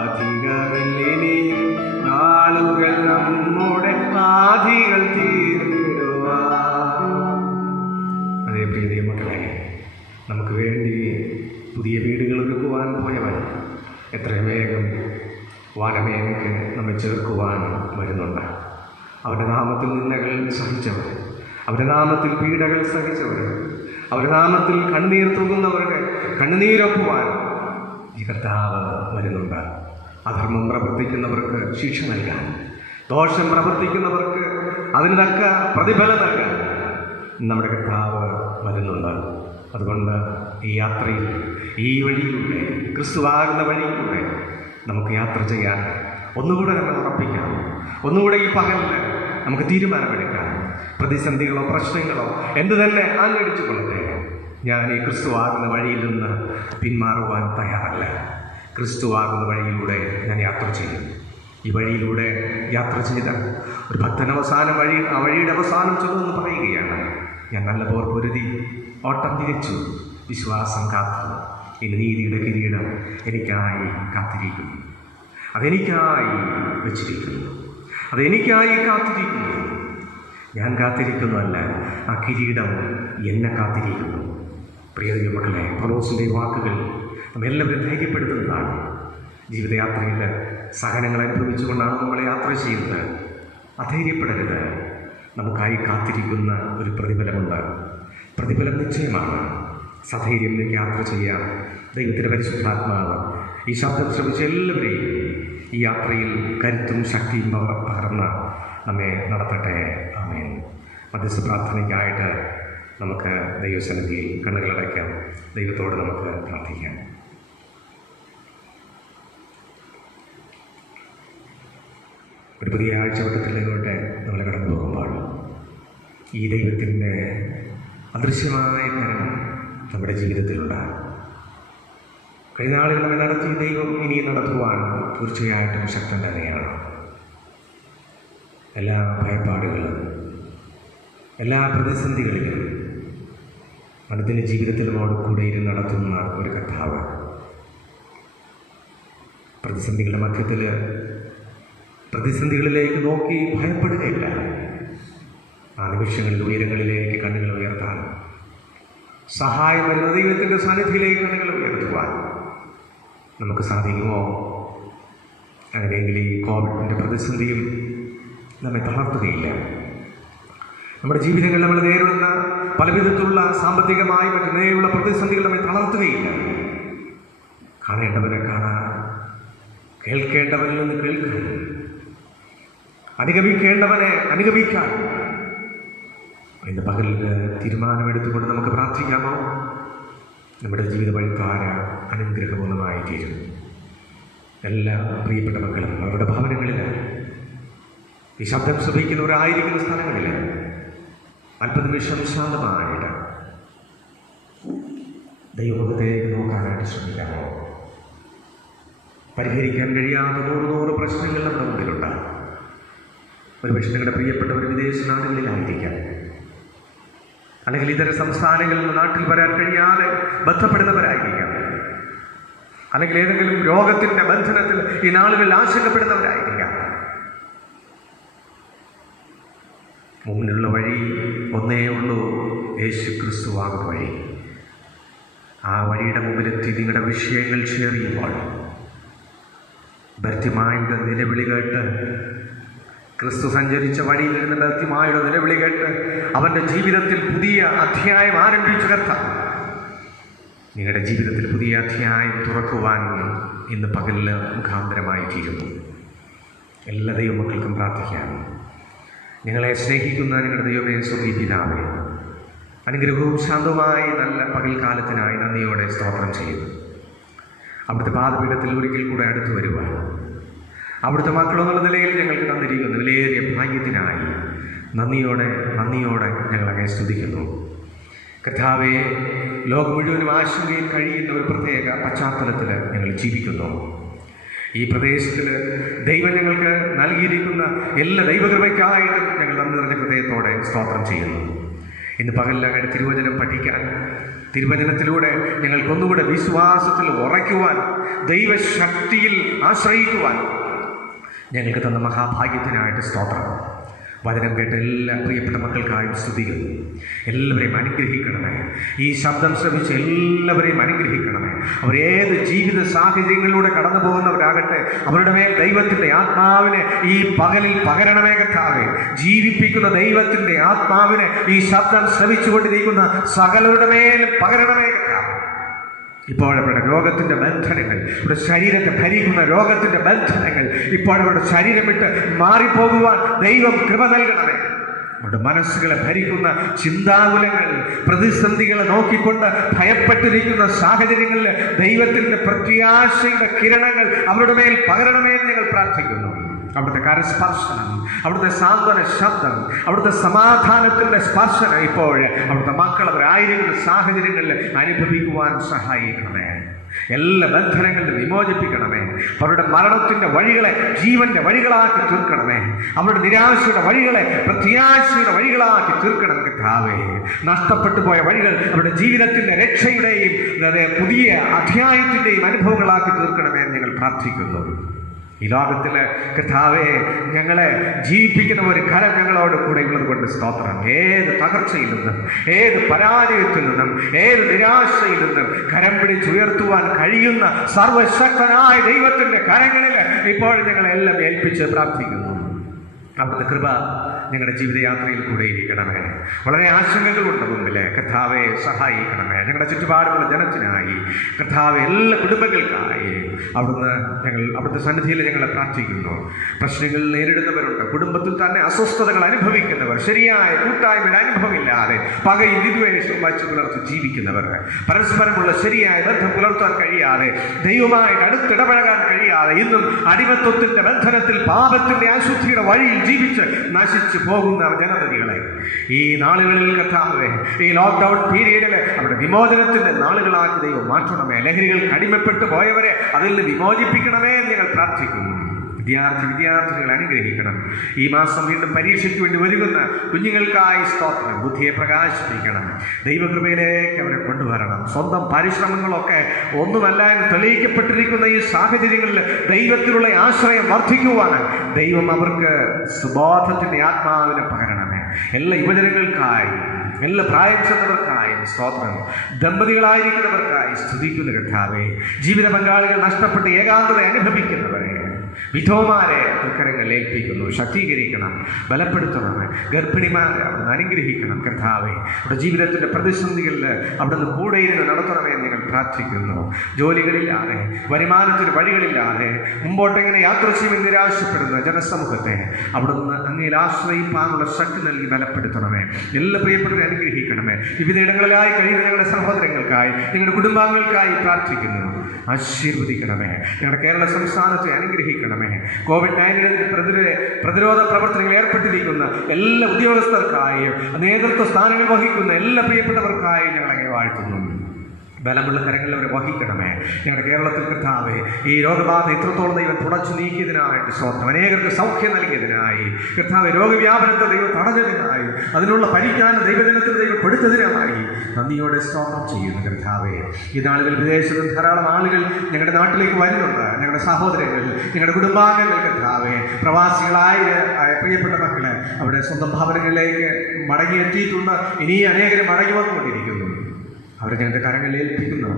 അധികമില്ലിനിയും നാളുകൾ നമ്മുടെ ആധികൾ തീർന്നിടുവാൻ. അതേ പ്രിയ മക്കളെ, നമുക്ക് വേണ്ടി പുതിയ വീടുകൾ ഒരുക്കുവാൻ പോയവൻ എത്രയും വേഗം വാനമേഘ നമ്മെ ചേർക്കുവാൻ വരുന്നുണ്ട്. അവരുടെ നാമത്തിൽ നിന്ദകൾ സഹിച്ചവർ, അവരുടെ നാമത്തിൽ പീഡകൾ സഹിച്ചവർ, അവരുടെ നാമത്തിൽ കണ്ണുനീർ തൂകുന്നവരുടെ കണ്ണുനീരൊപ്പുവാൻ ഈ കർത്താവ് വരുന്നുണ്ട്. അധർമ്മം പ്രവർത്തിക്കുന്നവർക്ക് ശിക്ഷ നൽകാൻ, ദോഷം പ്രവർത്തിക്കുന്നവർക്ക് അതിന് തക്ക പ്രതിഫലം നൽകാൻ നമ്മുടെ കർത്താവ് വരുന്നുണ്ട്. അതുകൊണ്ട് ഈ യാത്രയിൽ, ഈ വഴിയിലൂടെ, ക്രിസ്തുവാകുന്ന വഴിയിലൂടെ നമുക്ക് യാത്ര ചെയ്യാൻ ഒന്നുകൂടെ നമ്മൾ ഉറപ്പിക്കാം. ഒന്നുകൂടെ ഈ പകലിൽ നമുക്ക് തീരുമാനമെടുക്കാം. പ്രതിസന്ധികളോ പ്രശ്നങ്ങളോ എന്തു തന്നെ ആഞ്ഞടിച്ചു കൊള്ളട്ടെ, ഞാൻ ഈ ക്രിസ്തുവാകുന്ന വഴിയിൽ നിന്ന് പിന്മാറുവാൻ തയ്യാറല്ല. ക്രിസ്തുവാകുന്ന വഴിയിലൂടെ ഞാൻ യാത്ര ചെയ്യും. ഈ വഴിയിലൂടെ യാത്ര ചെയ്ത ഒരു ഭക്തൻ അവസാനം ആ വഴിയുടെ അവസാനം ചൊല്ലുമെന്ന് പറയുകയാണ്, ഞാൻ നല്ല പോർ പൊരുതി ഓട്ടം തിരിച്ചു, വിശ്വാസം കാത്തു, ഇനി നീതിയുടെ കിരീടം എനിക്കായി കാത്തിരിക്കുന്നു. അതെനിക്കായി വെച്ചിരിക്കുന്നു, അതെനിക്കായി കാത്തിരിക്കുന്നു. ഞാൻ കാത്തിരിക്കുന്നതല്ല, ആ കിരീടം എന്നെ കാത്തിരിക്കുന്നു. പ്രിയ മക്കളെ, പൗലോസിൻ്റെ വാക്കുകൾ നമ്മെല്ലാവരും ധൈര്യപ്പെടുത്തുന്നതാണ്. ജീവിതയാത്രയിൽ സഹനങ്ങൾ അനുഭവിച്ചുകൊണ്ടാണ് നമ്മൾ യാത്ര ചെയ്യുന്നത്. അധൈര്യപ്പെടരുത്. നമുക്കായി കാത്തിരിക്കുന്ന ഒരു പ്രതിഫലമുണ്ട്. പ്രതിഫലം നിശ്ചയമാണ്. സധൈര്യം യാത്ര ചെയ്യാം. ദൈവത്തിൻ്റെ പരിശുദ്ധാത്മാവ് ഈ ശബ്ദം ശ്രമിച്ച എല്ലാവരെയും ഈ യാത്രയിൽ കരുത്തും ശക്തിയും പകർന്ന് നമ്മെ നടത്തട്ടെ. ആമേൻ. മധ്യസ്ഥ പ്രാർത്ഥനയ്ക്കായിട്ട് നമുക്ക് ദൈവസന്നിധിയിൽ കണ്ണുകളടയ്ക്കാം. ദൈവത്തോട് നമുക്ക് പ്രാർത്ഥിക്കാം. ഒരു പുതിയ ആഴ്ചവട്ടത്തിലേക്ക് നമ്മൾ കടന്നു പോകുമ്പോൾ ഈ ദൈവത്തിൻ്റെ അദൃശ്യമായ കരം നമ്മുടെ ജീവിതത്തിലുണ്ടാകും. കഴിഞ്ഞ നാളുകൾ നമ്മെ നടത്തിയ ദൈവം ഇനി നടത്തുവാൻ തീർച്ചയായിട്ടും ശക്തൻ തന്നെയാണ്. എല്ലാ ഭയപ്പാടുകളും, എല്ലാ പ്രതിസന്ധികളിലും മനുഷ്യൻ്റെ ജീവിതത്തിനോട് കൂടെ ഇരുന്ന് നടത്തുന്ന ഒരു കർത്താവ്. പ്രതിസന്ധികളുടെ മധ്യത്തിൽ പ്രതിസന്ധികളിലേക്ക് നോക്കി ഭയപ്പെടുകയില്ല. ആ നിമിഷങ്ങളിൽ ഉയരങ്ങളിലേക്ക് കണ്ണുകൾ ഉയർത്താൻ, സഹായം വരുന്ന ദൈവത്തിൻ്റെ സാന്നിധ്യത്തിലേക്ക് കണ്ണുകൾ ഉയർത്തുവാൻ നമുക്ക് സാധിക്കുമോ? അങ്ങനെയെങ്കിൽ ഈ കോവിഡിൻ്റെ പ്രതിസന്ധിയും നമ്മെ തളർത്തുകയില്ല. നമ്മുടെ ജീവിതങ്ങളിൽ നമ്മൾ നേരിടുന്ന പലവിധത്തിലുള്ള സാമ്പത്തികമായി മറ്റു നേരെയുള്ള പ്രതിസന്ധികൾ നമ്മെ തളർത്തുകയില്ല. കാണേണ്ടവനെ കാണാൻ, കേൾക്കേണ്ടവനിൽ നിന്ന് കേൾക്കാൻ, അനുഗമിക്കേണ്ടവനെ അനുഗമിക്കാൻ ഇന്ന് പകലിൽ തീരുമാനമെടുത്തുകൊണ്ട് നമുക്ക് പ്രാർത്ഥിക്കാമോ? നമ്മുടെ ജീവിത വഴിക്കാര അനുഗ്രഹപൂർണ്ണമായി തീരും. എല്ലാ പ്രിയപ്പെട്ട മക്കളും അവരുടെ ഭവനങ്ങളിൽ, ഈ ശബ്ദം ശ്രമിക്കുന്നവരായിരിക്കുന്ന സ്ഥലങ്ങളിൽ അല്പനിമിഷം ശാന്തമായിട്ട് ദൈവമുഖത്തേക്ക് നോക്കാനായിട്ട് ശ്രമിക്കാമോ? പരിഹരിക്കാൻ കഴിയാത്ത 100 പ്രശ്നങ്ങൾ നമ്മുടെ മുമ്പിലുണ്ടാകും. ഒരുപക്ഷെ നിങ്ങളുടെ പ്രിയപ്പെട്ടവർ വിദേശ നാടുകളിലായിരിക്കാം, അല്ലെങ്കിൽ ഇതര സംസ്ഥാനങ്ങളിൽ നിന്ന് നാട്ടിൽ വരാൻ കഴിയാതെ ബന്ധപ്പെടുന്നവരായിരിക്കാം, അല്ലെങ്കിൽ ഏതെങ്കിലും രോഗത്തിൻ്റെ ബന്ധനത്തിൽ ഈ നാളുകളിൽ ആശങ്കപ്പെടുന്നവരായിരിക്കാം. മുന്നിലുള്ള വഴി ഒന്നേ ഉള്ളൂ, യേശു ക്രിസ്തുവാകുന്ന വഴി. ആ വഴിയുടെ മുമ്പിലെത്തി നിങ്ങളുടെ വിഷയങ്ങൾ ചേറിയുമ്പോൾ ബർത്തിമായുടെ നിലവിളി കേട്ട്, ക്രിസ്തു സഞ്ചരിച്ച വഴിയിൽ നിന്ന് ബർത്തിമായുടെ നിലവിളി കേട്ട് അവൻ്റെ ജീവിതത്തിൽ പുതിയ അധ്യായം ആരംഭിച്ചു കർത്താവ്. നിങ്ങളുടെ ജീവിതത്തിൽ പുതിയ അധ്യായം തുറക്കുവാൻ ഇന്ന് പകലിൽ മുഖാന്തരമായി തീരുന്നു. എല്ലാ ദൈവമക്കൾക്കും പ്രാർത്ഥിക്കാം. നിങ്ങളെ സ്നേഹിക്കുന്ന നിങ്ങളുടെ ദൈവമേ, സ്വർഗ്ഗീയ പിതാവേ, അനുഗ്രഹവും ശാന്തവുമായി നല്ല പകൽക്കാലത്തിനായി നന്ദിയോടെ സ്തോത്രം ചെയ്യുന്നു. അവിടുത്തെ പാദപീഠത്തിൽ ഒരിക്കൽ കൂടെ അടുത്തു വരുവാൻ, അവിടുത്തെ മക്കളെന്നുള്ള നിലയിൽ ഞങ്ങൾക്ക് തന്നിരിക്കുന്ന വിലയേറിയ ഭാഗ്യത്തിനായി നന്ദിയോടെ ഞങ്ങളങ്ങനെ സ്തുതിക്കുന്നു. കർത്താവേ, ലോകം മുഴുവനും ആശങ്കയിൽ കഴിയുന്ന ഒരു പ്രത്യേക പശ്ചാത്തലത്തിൽ ഞങ്ങൾ ജീവിക്കുന്നു. ഈ പ്രദേശത്തിൽ ദൈവം ഞങ്ങൾക്ക് നൽകിയിരിക്കുന്ന എല്ലാ ദൈവകൃപയ്ക്കായിട്ടും ഞങ്ങൾ നന്ദി നിറഞ്ഞ ഹൃദയത്തോടെ സ്തോത്രം ചെയ്യുന്നു. ഇന്ന് പകലിലങ്ങയുടെ തിരുവചനം പഠിക്കാൻ, തിരുവചനത്തിലൂടെ ഞങ്ങൾക്കൊന്നുകൂടെ വിശ്വാസത്തിൽ ഉറയ്ക്കുവാൻ, ദൈവശക്തിയിൽ ആശ്രയിക്കുവാൻ ഞങ്ങൾക്ക് തന്ന മഹാഭാഗ്യത്തിനായിട്ട് സ്തോത്രം. വചനം കേട്ട എല്ലാ പ്രിയപ്പെട്ട മക്കൾക്കായും സ്തുതിക്കുന്നു. എല്ലാവരെയും അനുഗ്രഹിക്കണമേ. ഈ ശബ്ദം ശ്രമിച്ച എല്ലാവരെയും അനുഗ്രഹിക്കണമേ. അവരേത് ജീവിത സാഹചര്യങ്ങളിലൂടെ കടന്നു പോകുന്നവരാകട്ടെ, അവരുടെ മേൽ ദൈവത്തിൻ്റെ ആത്മാവിനെ ഈ പകലിൽ പകരണമേ കർത്താവേ. ജീവിപ്പിക്കുന്ന ദൈവത്തിൻ്റെ ആത്മാവിനെ ഈ ശബ്ദം ശ്രമിച്ചുകൊണ്ടിരിക്കുന്ന സകലരുടെ മേൽ പകരണമേ കർത്താവേ. ഇപ്പോഴവരുടെ രോഗത്തിൻ്റെ ബന്ധനങ്ങൾ, ഇവിടെ ശരീരത്തെ ഭരിക്കുന്ന രോഗത്തിൻ്റെ ബന്ധനങ്ങൾ ഇപ്പോഴവരുടെ ശരീരം വിട്ട് മാറിപ്പോകുവാൻ ദൈവം കൃപ നൽകണമേ. അവരുടെ മനസ്സുകളെ ഭരിക്കുന്ന ചിന്താകുലങ്ങൾ, പ്രതിസന്ധികളെ നോക്കിക്കൊണ്ട് ഭയപ്പെട്ടിരിക്കുന്ന സാഹചര്യങ്ങളിൽ ദൈവത്തിൻ്റെ പ്രത്യാശയുടെ കിരണങ്ങൾ അവരുടെ മേൽ പകരണമേ എന്ന് ഞങ്ങൾ പ്രാർത്ഥിക്കുന്നു. അവിടുത്തെ കരസ്പർശനം, അവിടുത്തെ സാന്ത്വന ശബ്ദം, അവിടുത്തെ സമാധാനത്തിൻ്റെ സ്പർശനം ഇപ്പോൾ അവിടുത്തെ മക്കൾ അവരായിരിക്കുന്ന സാഹചര്യങ്ങളിൽ അനുഭവിക്കുവാൻ സഹായിക്കണമേ. എല്ലാ ബന്ധനങ്ങളിലും വിമോചിപ്പിക്കണമേ. അവരുടെ മരണത്തിൻ്റെ വഴികളെ ജീവൻ്റെ വഴികളാക്കി തീർക്കണമേ. അവരുടെ നിരാശയുടെ വഴികളെ പ്രത്യാശയുടെ വഴികളാക്കി തീർക്കണം കർത്താവേ. നഷ്ടപ്പെട്ടു പോയ വഴികൾ അവരുടെ ജീവിതത്തിൻ്റെ രക്ഷയുടെയും പുതിയ അധ്യായത്തിൻ്റെയും അനുഭവങ്ങളാക്കി തീർക്കണമേ എന്ന് ഞങ്ങൾ പ്രാർത്ഥിക്കുന്നു. ഈ ലോകത്തിൽ കർത്താവേ, ഞങ്ങളെ ജീവിപ്പിക്കുന്ന ഒരു കരം ഞങ്ങളോട് കൂടെ ഉള്ളത് കൊണ്ട് സ്തോത്രം. ഏത് തകർച്ചയിൽ നിന്നും, ഏത് പരാജയത്തിൽ നിന്നും, ഏത് നിരാശയിൽ നിന്നും കരം പിടിച്ചുയർത്തുവാൻ കഴിയുന്ന സർവശക്തനായ ദൈവത്തിൻ്റെ കരങ്ങളിൽ ഇപ്പോൾ ഞങ്ങളെല്ലാം ഏൽപ്പിച്ച് പ്രാർത്ഥിക്കുന്നു. അവിടുത്തെ കൃപ ഞങ്ങളുടെ ജീവിതയാത്രയിൽ കൂടെ ഇരിക്കണമേ. വളരെ ആശങ്കകളുണ്ട് മുമ്പിൽ കർത്താവെ സഹായിക്കണമേ. ഞങ്ങളുടെ ചുറ്റുപാടുമുള്ള ജനത്തിനായി കർത്താവെ, എല്ലാ കുടുംബങ്ങൾക്കായി അവിടുത്തെ സന്നിധിയിൽ ഞങ്ങളെ പ്രാർത്ഥിക്കുന്നു. പ്രശ്നങ്ങൾ നേരിടുന്നവരുണ്ട്, കുടുംബത്തിൽ തന്നെ അസ്വസ്ഥതകൾ അനുഭവിക്കുന്നവർ, ശരിയായ കൂട്ടായ്മയുടെ അനുഭവമില്ലാതെ പകയും വിദ്വേഷവും വച്ചു പുലർത്തി ജീവിക്കുന്നവർ, പരസ്പരമുള്ള ശരിയായ ബന്ധം പുലർത്താൻ കഴിയാതെ, ദൈവമായിട്ട് അടുത്തിടപഴകാൻ കഴിയാതെ ഇന്നും അടിമത്വത്തിൻ്റെ ബന്ധനത്തിൽ പാപത്തിൻ്റെ അശുദ്ധിയുടെ വഴിയിൽ ജീവിച്ച് നശിച്ചു പോകുന്ന ജനതകളെ ഈ നാളുകളിൽ കർത്താവേ, ഈ ലോക്ക്ഡൗൺ പീരീഡിൽ അവരുടെ വിമോചനത്തിൻ്റെ നാളുകളാക്കി ദൈവം മാറ്റണമേ. ലഹരികൾക്ക് അടിമപ്പെട്ടു പോയവരെ അതിൽ നിന്ന് വിമോചിപ്പിക്കണമേ എന്ന് ഞങ്ങൾ പ്രാർത്ഥിക്കുന്നു. വിദ്യാർത്ഥികളെ അനുഗ്രഹിക്കണം. ഈ മാസം വീണ്ടും പരീക്ഷയ്ക്ക് വേണ്ടി ഒരുങ്ങുന്ന കുഞ്ഞുങ്ങൾക്കായി സ്തോത്രം. ബുദ്ധിയെ പ്രകാശിപ്പിക്കണം. ദൈവകൃപയിലേക്ക് അവരെ കൊണ്ടുവരണം. സ്വന്തം പരിശ്രമങ്ങളൊക്കെ ഒന്നുമല്ല എന്ന് തെളിയിക്കപ്പെട്ടിരിക്കുന്ന ഈ സാഹചര്യങ്ങളിൽ ദൈവത്തിലുള്ള ആശ്രയം വർദ്ധിക്കുവാൻ ദൈവം അവർക്ക് സുബോധത്തിൻ്റെ ആത്മാവിനെ പകരണമേ. എല്ലാ യുവജനങ്ങൾക്കായി, എല്ലാ പ്രായം ചെന്നവർക്കായും സ്തോത്രം. ദമ്പതികളായിരിക്കുന്നവർക്കായി സ്തുതിക്കുന്ന കർത്താവേ. ജീവിത പങ്കാളികൾ നഷ്ടപ്പെട്ട് ഏകാന്തത അനുഭവിക്കുന്നവരെ വിധവമാരെ തൃക്കരങ്ങളിൽ ഏൽപ്പിക്കുന്നു. ശക്തീകരിക്കണം, ബലപ്പെടുത്തണമേ. ഗർഭിണിമാരെ അവിടുന്ന് അനുഗ്രഹിക്കണം കർത്താവേ. അവിടെ ജീവിതത്തിൻ്റെ പ്രതിസന്ധികളിൽ അവിടുന്ന് കൂടെ ഇരുന്ന് നടത്തണമേ എന്ന് ഞങ്ങൾ പ്രാർത്ഥിക്കുന്നു. ജോലികളില്ലാതെ, വരുമാനത്തിന് വഴികളില്ലാതെ മുമ്പോട്ടെങ്ങനെ യാത്ര ചെയ്യുമെന്ന് നിരാശപ്പെടുന്ന ജനസമൂഹത്തെ അവിടുന്ന് അങ്ങയിൽ ആശ്രയിപ്പാനുള്ള ശക്തി നൽകി ബലപ്പെടുത്തണമേ. എല്ലാ പ്രിയപ്പെട്ടവരെ അനുഗ്രഹിക്കണമേ. വിവിധ ഇടങ്ങളിലായി കഴിയുന്ന ഞങ്ങളുടെ സഹോദരങ്ങൾക്കായി, ഞങ്ങളുടെ കുടുംബാംഗങ്ങൾക്കായി പ്രാർത്ഥിക്കുന്നു. ആശീർവദിക്കണമേ. ഞങ്ങളുടെ കേരള സംസ്ഥാനത്തെ അനുഗ്രഹിക്കണമേ. COVID-19 പ്രതിരോധ പ്രവർത്തനങ്ങളിൽ ഏർപ്പെട്ടിരിക്കുന്ന എല്ലാ ഉദ്യോഗസ്ഥർക്കായി, നേതൃത്വ സ്ഥാനങ്ങൾ വഹിക്കുന്ന എല്ലാ പ്രിയപ്പെട്ടവർക്കായി ഞങ്ങൾ അങ്ങനെ വാഴ്ത്തുന്നു. ബലമുള്ള കരങ്ങളിൽ അവരെ വഹിക്കണമേ. ഞങ്ങളുടെ കേരളത്തിൽ കർത്താവേ, ഈ രോഗബാധ എത്രത്തോളം ദൈവം തുടച്ചു നീക്കിയതിനായിട്ട് സ്തോത്രം. അനേകർക്ക് സൗഖ്യം നൽകിയതിനായി കർത്താവേ, രോഗവ്യാപനത്തെ ദൈവം തടഞ്ഞതിനായി, അതിനുള്ള പരിജ്ഞാനം ദൈവജനത്തിൽ ദൈവം കൊടുത്തതിനായി നന്ദിയോടെ സ്തോത്രം ചെയ്യുന്നു കർത്താവേ. ഈ നാളുകൾ വിദേശത്തും ധാരാളം ആളുകൾ ഞങ്ങളുടെ നാട്ടിലേക്ക് വരുന്നുണ്ട്. ഞങ്ങളുടെ സഹോദരങ്ങൾ, ഞങ്ങളുടെ കുടുംബാംഗങ്ങൾ കർത്താവേ, പ്രവാസികളായ പ്രിയപ്പെട്ട മക്കളെ അവിടെ സ്വന്തം ഭവനങ്ങളിലേക്ക് മടങ്ങിയെത്തിയിട്ടുണ്ട്. ഇനി അനേകരും മടങ്ങി വന്നുകൊണ്ടിരിക്കുന്നു. അവരെ ഞങ്ങളുടെ കരങ്ങളിൽ ഏൽപ്പിക്കുന്നു.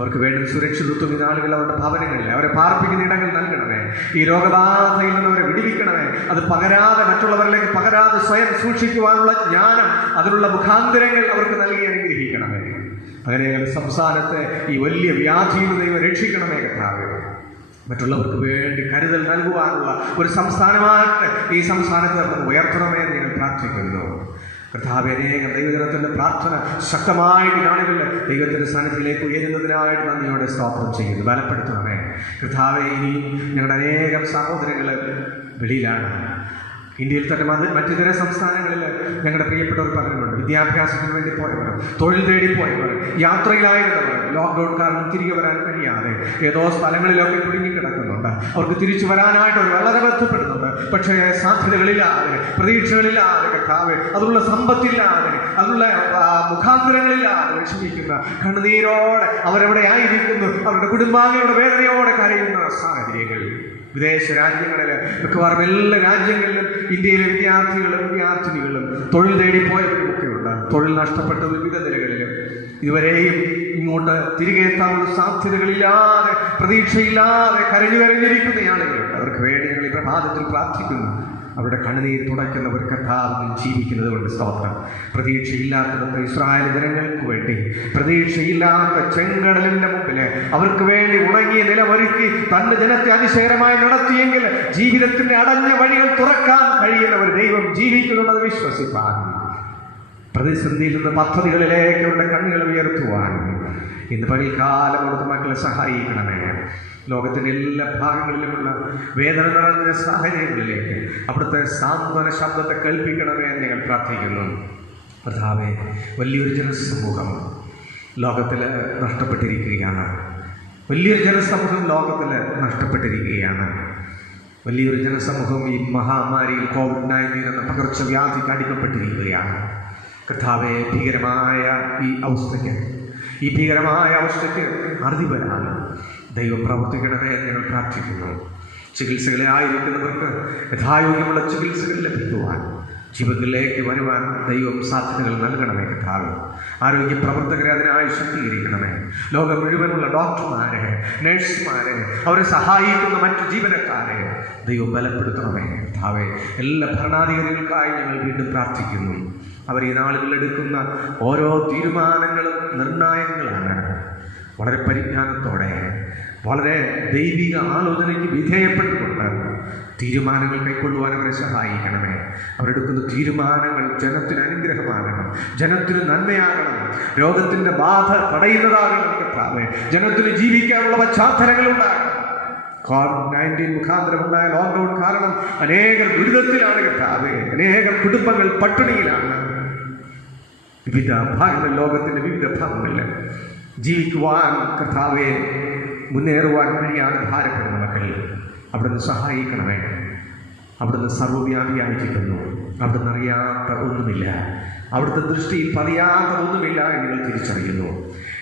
അവർക്ക് വേണ്ട സുരക്ഷിതത്വം ഈ നാളുകൾ അവരുടെ ഭവനങ്ങളിൽ, അവരെ പാർപ്പിക്കുന്ന ഇടങ്ങൾ നൽകണമേ. ഈ രോഗബാധയിൽ നിന്ന് അവരെ വിടുവിക്കണമേ. അത് പകരാതെ, മറ്റുള്ളവരിലേക്ക് പകരാതെ സ്വയം സൂക്ഷിക്കുവാനുള്ള ജ്ഞാനം, അതിനുള്ള മുഖാന്തരങ്ങൾ അവർക്ക് നൽകി അനുഗ്രഹിക്കണമേ. അങ്ങനെ സംസ്ഥാനത്തെ ഈ വലിയ വ്യാധിയിൽ ദൈവം രക്ഷിക്കണമേ കർത്താവേ. മറ്റുള്ളവർക്ക് വേണ്ടി കരുതൽ നൽകുവാനുള്ള ഒരു സംസ്ഥാനമായിട്ട് ഈ സംസ്ഥാനത്ത് നമുക്ക് ഉയർത്തണമേ എന്ന് ഞങ്ങൾ പ്രാർത്ഥിക്കുന്നു കർത്താവേ. അനേകം ദൈവജനത്തിൻ്റെ പ്രാർത്ഥന ശക്തമായിട്ട് നാളുകളിൽ ദൈവത്തിൻ്റെ സന്നിധിയിലേക്ക് ഉയരുന്നതിനായിട്ട് നന്ദിയോടെ സ്തോത്രം ചെയ്യുന്നു. ബലപ്പെടുത്തണമേ കർത്താവേ. ഇനിയും ഞങ്ങളുടെ അനേകം സഹോദരങ്ങൾ വെളിയിലാണ്. ഇന്ത്യയിൽ തന്നെ മറ്റിതര സംസ്ഥാനങ്ങളിൽ ഞങ്ങളുടെ പ്രിയപ്പെട്ടവർ പലരുമുണ്ട്. വിദ്യാഭ്യാസത്തിന് വേണ്ടി പോയവർ, തൊഴിൽ തേടി പോയവർ, യാത്രയിലായിരുന്നവർ, ലോക്ക്ഡൗൺ കാരണം തിരികെ വരാൻ കഴിയാതെ ഏതോ സ്ഥലങ്ങളിലൊക്കെ കുടുങ്ങിക്കിടക്കുന്നുണ്ട്. അവർക്ക് തിരിച്ചു വരാനായിട്ട് അവർ വളരെ ബന്ധപ്പെടുന്നുണ്ട്. പക്ഷേ സാധ്യതകളില്ലാതെ, പ്രതീക്ഷകളില്ലാതെ കർത്താവേ, അതിനുള്ള സമ്പത്തില്ലാതെ, അതിനുള്ള മുഖാന്തരങ്ങളില്ലാതെ വിഷമിക്കുന്ന കണ്ണുനീരോടെ അവരെവിടെ ആയിരിക്കുന്നു. അവരുടെ കുടുംബാംഗങ്ങളുടെ വേദനയോടെ കരയുന്ന സാഹചര്യങ്ങൾ വിദേശ രാജ്യങ്ങളിൽ മിക്കവാറും എല്ലാ രാജ്യങ്ങളിലും ഇന്ത്യയിലെ വിദ്യാർത്ഥിനികളും തൊഴിൽ തേടിപ്പോയവരുമൊക്കെയുണ്ട്. തൊഴിൽ നഷ്ടപ്പെട്ട വിവിധ നിലകളിലും ഇതുവരെയും ഇങ്ങോട്ട് തിരികെ എത്താനുള്ള സാധ്യതകളില്ലാതെ, പ്രതീക്ഷയില്ലാതെ കരഞ്ഞിരിക്കുന്ന ആളുകളുണ്ട്. അവർക്ക് വേണ്ടി ഞങ്ങൾ ഈ പ്രഭാതത്തിൽ പ്രാർത്ഥിക്കുന്നു. അവരുടെ കണ്ണുനീര് തുടയ്ക്കുന്നവർ കർത്താവിൽ ജീവിക്കുന്നത് കൊണ്ട് സ്തോത്രം. പ്രതീക്ഷയില്ലാത്തതൊക്കെ ഇസ്രായേൽ ജനങ്ങൾക്ക് വേണ്ടി, പ്രതീക്ഷയില്ലാത്ത ചെങ്കടലിൻ്റെ മുമ്പിൽ അവർക്ക് വേണ്ടി ഉണങ്ങിയ നിലമൊരുക്കി തൻ്റെ ജനത്തെ അതിശയകരമായി നടത്തിയെങ്കിൽ ജീവിതത്തിൻ്റെ അടഞ്ഞ വഴികൾ തുറക്കാൻ കഴിയുന്ന ഒരു ദൈവം ജീവിക്കുന്നുള്ളത് വിശ്വസിപ്പാൻ, പ്രതിസന്ധിയിൽ നിന്ന് പദ്ധതികളിലേക്ക് അവരുടെ കണ്ണുകൾ ഉയർത്തുവാൻ ഇന്ന് പകൽക്കാലം കൊടുത്ത മക്കളെ സഹായിക്കണമേ. ലോകത്തിൻ്റെ എല്ലാ ഭാഗങ്ങളിലുമുള്ള വേദന നിറഞ്ഞ സാഹചര്യങ്ങളിലേക്ക് അവിടുത്തെ സാന്ത്വന ശബ്ദത്തെ കേൾപ്പിക്കണമേ എന്ന് ഞങ്ങൾ പ്രാർത്ഥിക്കുന്നു കർത്താവേ. വലിയൊരു ജനസമൂഹം ലോകത്തിൽ നഷ്ടപ്പെട്ടിരിക്കുകയാണ്. വലിയൊരു ജനസമൂഹം ലോകത്തിൽ നഷ്ടപ്പെട്ടിരിക്കുകയാണ്. വലിയൊരു ജനസമൂഹം ഈ മഹാമാരിയിൽ COVID-19 എന്ന പകർച്ചവ്യാധിക്ക് അടിമപ്പെട്ടിരിക്കുകയാണ് കർത്താവേ. ഭീകരമായ ഈ ഭീകരമായ അവസ്ഥയ്ക്ക് അറുതിവരാണ് ദൈവം പ്രവർത്തിക്കണമേ എന്ന് ഞങ്ങൾ പ്രാർത്ഥിക്കുന്നു. ചികിത്സകളായിരിക്കുന്നവർക്ക് യഥായോഗ്യമുള്ള ചികിത്സകൾ ലഭിക്കുവാൻ, ജീവിതത്തിലേക്ക് വരുവാൻ ദൈവം സാധ്യതകൾ നൽകണമേ കർത്താവേ. ആരോഗ്യ പ്രവർത്തകരെ അതിനായി ശക്തീകരിക്കണമേ. ലോകം മുഴുവനുള്ള ഡോക്ടർമാരെ, നഴ്സുമാരെ, അവരെ സഹായിക്കുന്ന മറ്റു ജീവനക്കാരെ ദൈവം ബലപ്പെടുത്തണമേ കർത്താവേ. എല്ലാ ഭരണാധികാരികൾക്കായി ഞങ്ങൾ വീണ്ടും പ്രാർത്ഥിക്കുന്നു. അവർ ഈ നാളുകളിൽ എടുക്കുന്ന ഓരോ തീരുമാനങ്ങളും നിർണായകങ്ങളാണ്. വളരെ പരിജ്ഞാനത്തോടെ, വളരെ ദൈവിക ആലോചനയ്ക്ക് വിധേയപ്പെട്ടുകൊണ്ട് തീരുമാനങ്ങൾ കൈക്കൊള്ളുവാൻ അവരെ സഹായിക്കണമേ. അവരെടുക്കുന്ന തീരുമാനങ്ങൾ ജനത്തിന് അനുഗ്രഹമാകണം, ജനത്തിന് നന്മയാകണം, രോഗത്തിൻ്റെ ബാധ തടയുന്നതാകണം കർത്താവേ. ജനത്തിന് ജീവിക്കാനുള്ള പശ്ചാത്തലങ്ങൾ ഉണ്ടാകണം. COVID-19 മുഖാന്തരമുണ്ടായ ലോക്ക്ഡൗൺ കാരണം അനേകർ ദുരിതത്തിലാണ് കർത്താവേ. അനേകം കുടുംബങ്ങൾ പട്ടിണിയിലാണ്. വിവിധ ഭാഗങ്ങളിൽ, ലോകത്തിൻ്റെ വിവിധ ഭാഗങ്ങളിൽ ജീവിക്കുവാൻ കർത്താവെ, മുന്നേറുവാൻ കഴിയാതെ ഭാരപ്പെടുന്ന മക്കൾ അവിടുന്ന് സഹായിക്കണമേ. അവിടുന്ന് സർവ്വവ്യാപിയായിരിക്കുന്നു. അവിടുന്ന് അറിയാത്ത ഒന്നുമില്ല, അവിടുത്തെ ദൃഷ്ടിയിൽ പതിയാത്തതൊന്നുമില്ല എന്ന് ഞങ്ങൾ തിരിച്ചറിയുന്നു.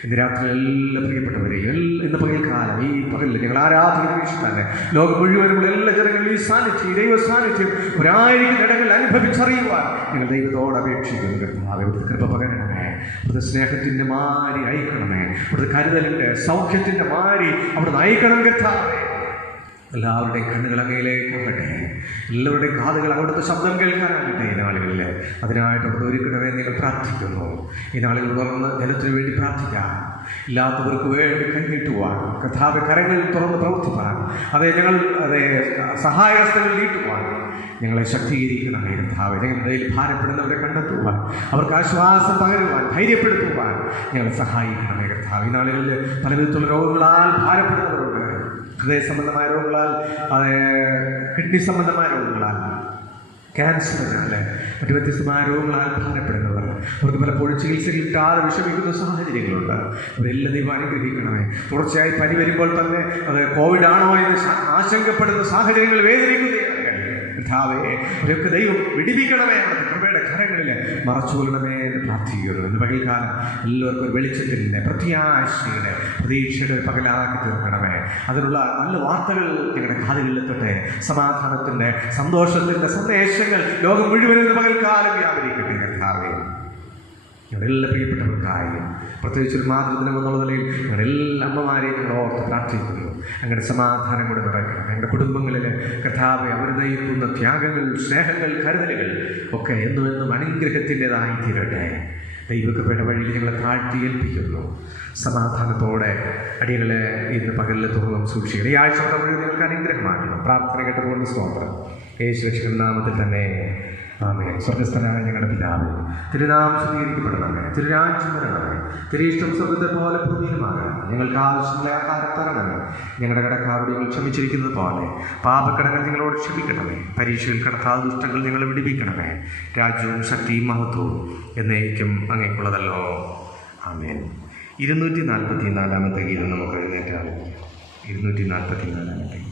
ഇന്ന് രാത്രി എല്ലാ പ്രിയപ്പെട്ടവരെയും ഇന്ന് പകൽക്കാലം, ഈ പകലിൽ ഞങ്ങൾ ആരാധന വീക്ഷിക്കാതെ ലോകം മുഴുവനുള്ള എല്ലാ ജനങ്ങളും ഈ സാന്നിധ്യം, ദൈവ സാന്നിധ്യം 1000 ഇടങ്ങളിൽ അനുഭവിച്ചറിയുവാൻ ഞങ്ങൾ ദൈവത്തോട് അപേക്ഷിക്കുന്നു കർത്താവേ. അവിടുത്തെ കൃപ പകരണമേ, അവിടുത്തെ സ്നേഹത്തിൻ്റെ മാരി അയക്കണമേ, അവിടുത്തെ കരുതലിൻ്റെ സൗഖ്യത്തിൻ്റെ മാരി അവിടുന്ന് അയക്കണം കർത്താവേ. എല്ലാവരുടെയും കണ്ണുകൾ അങ്ങയിലേക്കാകട്ടെ, എല്ലാവരുടെയും കാതുകൾ അവിടുത്തെ ശബ്ദം കേൾക്കാനാകട്ടെ ഈ നാളുകളിൽ. അതിനായിട്ട് അവിടുത്തെ ഒരുക്കണമേ നിങ്ങൾ പ്രാർത്ഥിക്കുന്നു. ഈ നാളുകൾ തുറന്ന് ജനത്തിനു വേണ്ടി പ്രാർത്ഥിക്കാം, ഇല്ലാത്തവർക്ക് വേണ്ടി കൈനീട്ടുവാൻ, കർത്താവേ കരങ്ങളിൽ തുറന്ന് പ്രവർത്തിപ്പാൻ, ഞങ്ങൾ സഹായഹസ്തങ്ങൾ നീട്ടുവാൻ ഞങ്ങളെ ശക്തീകരിക്കണമേ കർത്താവേ. ഞങ്ങളുടെ ഭാരപ്പെടുന്നവരെ കണ്ടെത്തുവാൻ, അവർക്ക് ആശ്വാസം പകരുവാൻ, ധൈര്യപ്പെടുത്തുവാൻ ഞങ്ങളെ സഹായിക്കണമേ കർത്താവേ. ഈ നാളുകളിൽ പല വിധത്തിലുള്ള രോഗങ്ങളാൽ ഭാരപ്പെടുന്നവരുണ്ട്. ഹൃദയ സംബന്ധമായ രോഗങ്ങളാൽ, കിഡ്നി സംബന്ധമായ രോഗങ്ങളാൽ, ക്യാൻസറിനാൽ, മറ്റു വ്യത്യസ്തമായ രോഗങ്ങളാൽ ഭാരപ്പെടുന്നവർ, അവർക്ക് പലപ്പോഴും ചികിത്സ കിട്ടാതെ വിഷമിക്കുന്ന സാഹചര്യങ്ങളുണ്ട്. അവരെല്ലാം ദൈവം അനുഗ്രഹിക്കണമേ. തുടർച്ചയായി പനി വരുമ്പോൾ തന്നെ അത് കോവിഡ് ആണോ എന്ന് ആശങ്കപ്പെടുന്ന സാഹചര്യങ്ങൾ വേദനിക്കുകയാണ് കർത്താവേ. അവരൊക്കെ ദൈവം വിടിവിക്കണമേ, അവിടുത്തെ കൃപയുടെ കരങ്ങളിൽ മറച്ചുകൊള്ളണമേ എന്ന് പ്രാർത്ഥിക്കുന്നു. ഇന്ന് പകൽക്കാലം എല്ലാവർക്കും ഒരു വെളിച്ചത്തിൻ്റെ, പ്രത്യാശയുടെ, പ്രതീക്ഷയുടെ പകലാക്കി തീർക്കണമേ. അതിനുള്ള നല്ല വാർത്തകൾ ഞങ്ങളുടെ കാതുകളിലെത്തട്ടെ. സമാധാനത്തിൻ്റെ, സന്തോഷത്തിൻ്റെ സന്ദേശങ്ങൾ ലോകം മുഴുവനും പകൽക്കാലം വ്യാപരിക്കട്ടെ കർത്താവേ. ഞങ്ങളുടെ എല്ലാ പ്രിയപ്പെട്ടവർക്കായും പ്രത്യേകിച്ചൊരു മാതൃദിനം എന്നുള്ള നിലയിൽ ഞങ്ങളുടെ എല്ലാ അമ്മമാരെയും ഞങ്ങൾ ഓർത്ത് പ്രാർത്ഥിക്കുന്നു. ഞങ്ങളുടെ സമാധാനം കൂടെ നടക്കണം. ഞങ്ങളുടെ കുടുംബങ്ങളിൽ കർത്താവെ അവർ നയിക്കുന്ന ത്യാഗങ്ങൾ, സ്നേഹങ്ങൾ, കരുതലുകൾ ഒക്കെ എന്നും അനുഗ്രഹത്തിൻ്റെതായി തീരട്ടെ. ദൈവകൃപയുടെ വഴിയിൽ ഞങ്ങളെ താഴ്ത്തി ഏൽപ്പിക്കുന്നു. സമാധാനത്തോടെ അടിയങ്ങളെ ഇന്ന് പകലിൽ തുറന്നും സൂക്ഷിക്കണം. ഈ ആഴ്ച വഴി ഞങ്ങൾക്ക് അനുഗ്രഹമാക്കണം. പ്രാർത്ഥന കേട്ടതുകൊണ്ട് സ്തോത്രം. യേശു രക്ഷകൻ നാമത്തിൽ തന്നെ ആമേൻ. സ്വർഗസ്ഥനായ ഞങ്ങളുടെ പിതാവേ, തിരുനാമം ശുദ്ധീകരിക്കപ്പെടണമേ, തിരുരാജ്യം വരണമേ, തിരുയിഷ്ടം സ്വർഗ്ഗത്തെ പോലെ ഭൂമിയിലുമാകണം. ഞങ്ങൾക്ക് ആവശ്യമുള്ള ആഹാരം തരണമേ. ഞങ്ങളുടെ കടക്കാരോട് ഞങ്ങൾ ക്ഷമിച്ചിരിക്കുന്നത് പോലെ പാപക്കടങ്ങൾ ഞങ്ങളോട് ക്ഷമിക്കണമേ. പരീക്ഷയിൽ കടത്താതെ ദുഷ്ടങ്ങൾ ഞങ്ങളെ വിടിവിക്കണമേ. രാജ്യവും ശക്തിയും മഹത്വവും എന്നേക്കും അങ്ങേക്കുള്ളതല്ലോ. ആമേൻ. 244 ഗീതം നമുക്ക് എഴുന്നേറ്റാൽ. 244 ും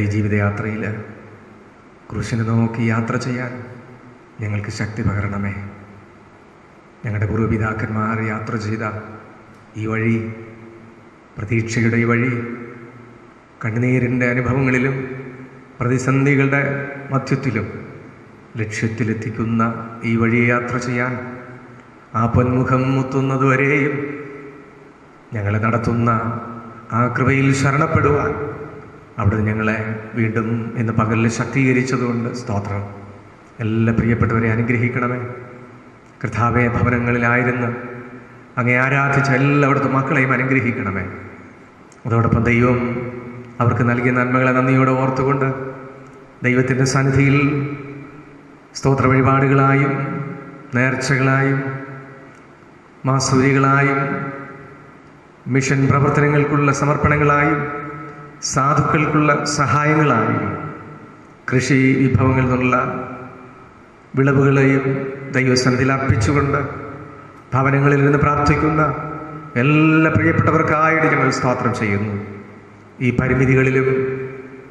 ഞങ്ങളുടെ ഈ ജീവിതയാത്രയിൽ ക്രൂശിനെ നോക്കി യാത്ര ചെയ്യാൻ ഞങ്ങൾക്ക് ശക്തി പകരണമേ. ഞങ്ങളുടെ പൂർവ്വപിതാക്കന്മാർ യാത്ര ചെയ്ത ഈ വഴി, പ്രതീക്ഷയുടെ ഈ വഴി, കണ്ണുനീരിൻ്റെ അനുഭവങ്ങളിലും പ്രതിസന്ധികളുടെ മധ്യത്തിലും ലക്ഷ്യത്തിലെത്തിക്കുന്ന ഈ വഴി യാത്ര ചെയ്യാൻ, ആ പൊന്മുഖം മുത്തുന്നതുവരെയും ഞങ്ങളെ നടത്തുന്ന ആ കൃപയിൽ ശരണപ്പെടുവാൻ അവിടെ ഞങ്ങളെ വീണ്ടും ഇന്ന് പകലിൽ ശക്തീകരിച്ചതുകൊണ്ട് സ്തോത്രം. എല്ലാ പ്രിയപ്പെട്ടവരെ അനുഗ്രഹിക്കണമേ. കർത്താവേ, ഭവനങ്ങളിലായിരുന്ന് അങ്ങേ ആരാധിച്ച എല്ലായിടത്തും മക്കളെയും അനുഗ്രഹിക്കണമേ. അതോടൊപ്പം ദൈവം അവർക്ക് നൽകിയ നന്മകളെ നന്ദിയോടെ ഓർത്തുകൊണ്ട് ദൈവത്തിൻ്റെ സന്നിധിയിൽ സ്തോത്ര വഴിപാടുകളായും നേർച്ചകളായും മാസൂരികളായും മിഷൻ പ്രവർത്തനങ്ങൾക്കുള്ള സമർപ്പണങ്ങളായും സാധുക്കൾക്കുള്ള സഹായങ്ങളായും കൃഷി വിഭവങ്ങളിൽ നിന്നുള്ള വിളവുകളെയും ദൈവസന്നിധിയിൽ അർപ്പിച്ചുകൊണ്ട് ഭവനങ്ങളിൽ നിന്ന് പ്രാർത്ഥിക്കുന്ന എല്ലാ പ്രിയപ്പെട്ടവർക്കായിട്ട് ഞങ്ങൾ സ്തോത്രം ചെയ്യുന്നു. ഈ പരിമിതികളിലും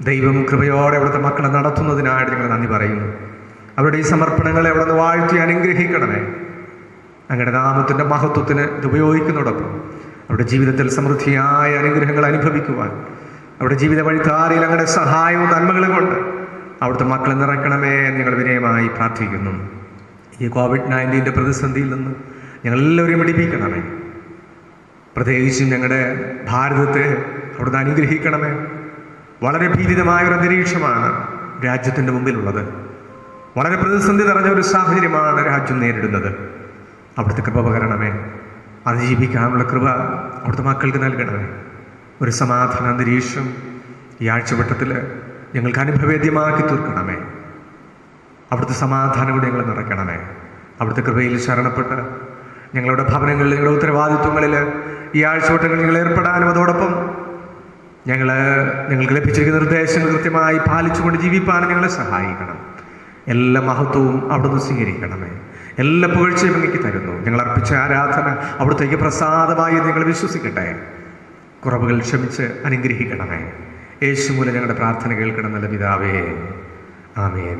ദൈവം കൃപയോടെ അവിടുത്തെ മക്കളെ നടത്തുന്നതിനായിട്ട് ഞങ്ങൾ നന്ദി പറയുന്നു. അവരുടെ ഈ സമർപ്പണങ്ങളെ അവിടെ നിന്ന് വാഴ്ത്തി അനുഗ്രഹിക്കണമേ. അങ്ങയുടെ നാമത്തിൻ്റെ മഹത്വത്തിന് ഇത് ഉപയോഗിക്കുന്നതോടൊപ്പം അവരുടെ ജീവിതത്തിൽ സമൃദ്ധിയായ അനുഗ്രഹങ്ങൾ അനുഭവിക്കുവാൻ, അവരുടെ ജീവിത വഴിത്താരയിൽ അങ്ങയുടെ സഹായവും നന്മകളും കൊണ്ട് അവിടുത്തെ മക്കളെ നിറയ്ക്കണമേ എന്ന് ഞങ്ങൾ വിനയമായി പ്രാർത്ഥിക്കുന്നു. ഈ COVID-19 പ്രതിസന്ധിയിൽ നിന്ന് ഞങ്ങളെല്ലാവരെയും വിടിപ്പിക്കണമേ. പ്രത്യേകിച്ചും ഞങ്ങളുടെ ഭാരതത്തെ അവിടുന്ന് അനുഗ്രഹിക്കണമേ. വളരെ ഭീതിതമായ ഒരു അന്തരീക്ഷമാണ് രാജ്യത്തിൻ്റെ മുമ്പിലുള്ളത്. വളരെ പ്രതിസന്ധി നിറഞ്ഞ ഒരു സാഹചര്യമാണ് രാജ്യം നേരിടുന്നത്. അവിടുത്തെ കൃപ പകരണമേ. അതിജീവിക്കാനുള്ള കൃപ അവിടുത്തെ മക്കൾക്ക് നൽകണമേ. ഒരു സമാധാന അന്തരീക്ഷം ഈ ആഴ്ചവട്ടത്തിൽ ഞങ്ങൾക്ക് അനുഭവേദ്യമാക്കി തീർക്കണമേ. അവിടുത്തെ സമാധാനം കൊണ്ട് ഞങ്ങൾ നിറയ്ക്കണമേ. അവിടുത്തെ കൃപയിൽ ശരണപ്പെട്ട് ഞങ്ങളുടെ ഭവനങ്ങളിൽ, ഞങ്ങളുടെ ഉത്തരവാദിത്വങ്ങളിൽ ഈ ആഴ്ചവട്ടങ്ങളിൽ ഞങ്ങൾ ഏർപ്പെടാനും അതോടൊപ്പം ഞങ്ങൾക്ക് ലഭിച്ചിരിക്കുന്ന നിർദ്ദേശങ്ങൾ കൃത്യമായി പാലിച്ചുകൊണ്ട് ജീവിപ്പാനും ഞങ്ങളെ സഹായിക്കണം. എല്ലാ മഹത്വവും അവിടുന്ന് സ്വീകരിക്കണമേ. എല്ലാ പുകഴ്ചയും അങ്ങേക്ക് തരുന്നു. ഞങ്ങൾ അർപ്പിച്ച ആരാധന അവിടുത്തേക്ക് പ്രസാദമായി നിങ്ങൾ വിശ്വസിക്കട്ടെ. കുറവുകൾ ക്ഷമിച്ച് അനുഗ്രഹിക്കണമേ. യേശു മൂലം ഞങ്ങളുടെ പ്രാർത്ഥന കേൾക്കണം നല്ല പിതാവേ, ആമേൻ.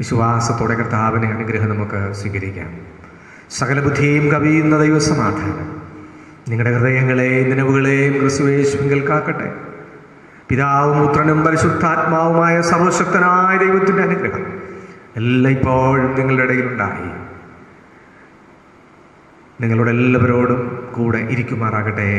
വിശ്വാസത്തോടെ കർത്താവിനെ അനുഗ്രഹം നമുക്ക് സ്വീകരിക്കാം. സകല ബുദ്ധിയും കവിയുന്ന ദൈവസമാധാനം നിങ്ങളുടെ ഹൃദയങ്ങളെയും നിലവുകളെയും ക്രിസ്തുയേശുവിൽ കാക്കട്ടെ. പിതാവും പുത്രനും പരിശുദ്ധാത്മാവുമായ സർവശക്തനായ ദൈവത്തിൻ്റെ അനുഗ്രഹം എല്ലാം ഇപ്പോഴും നിങ്ങളുടെ ഇടയിലുണ്ടായി നിങ്ങളുടെ എല്ലാവരോടും കൂടെ ഇരിക്കുമാറാകട്ടെ.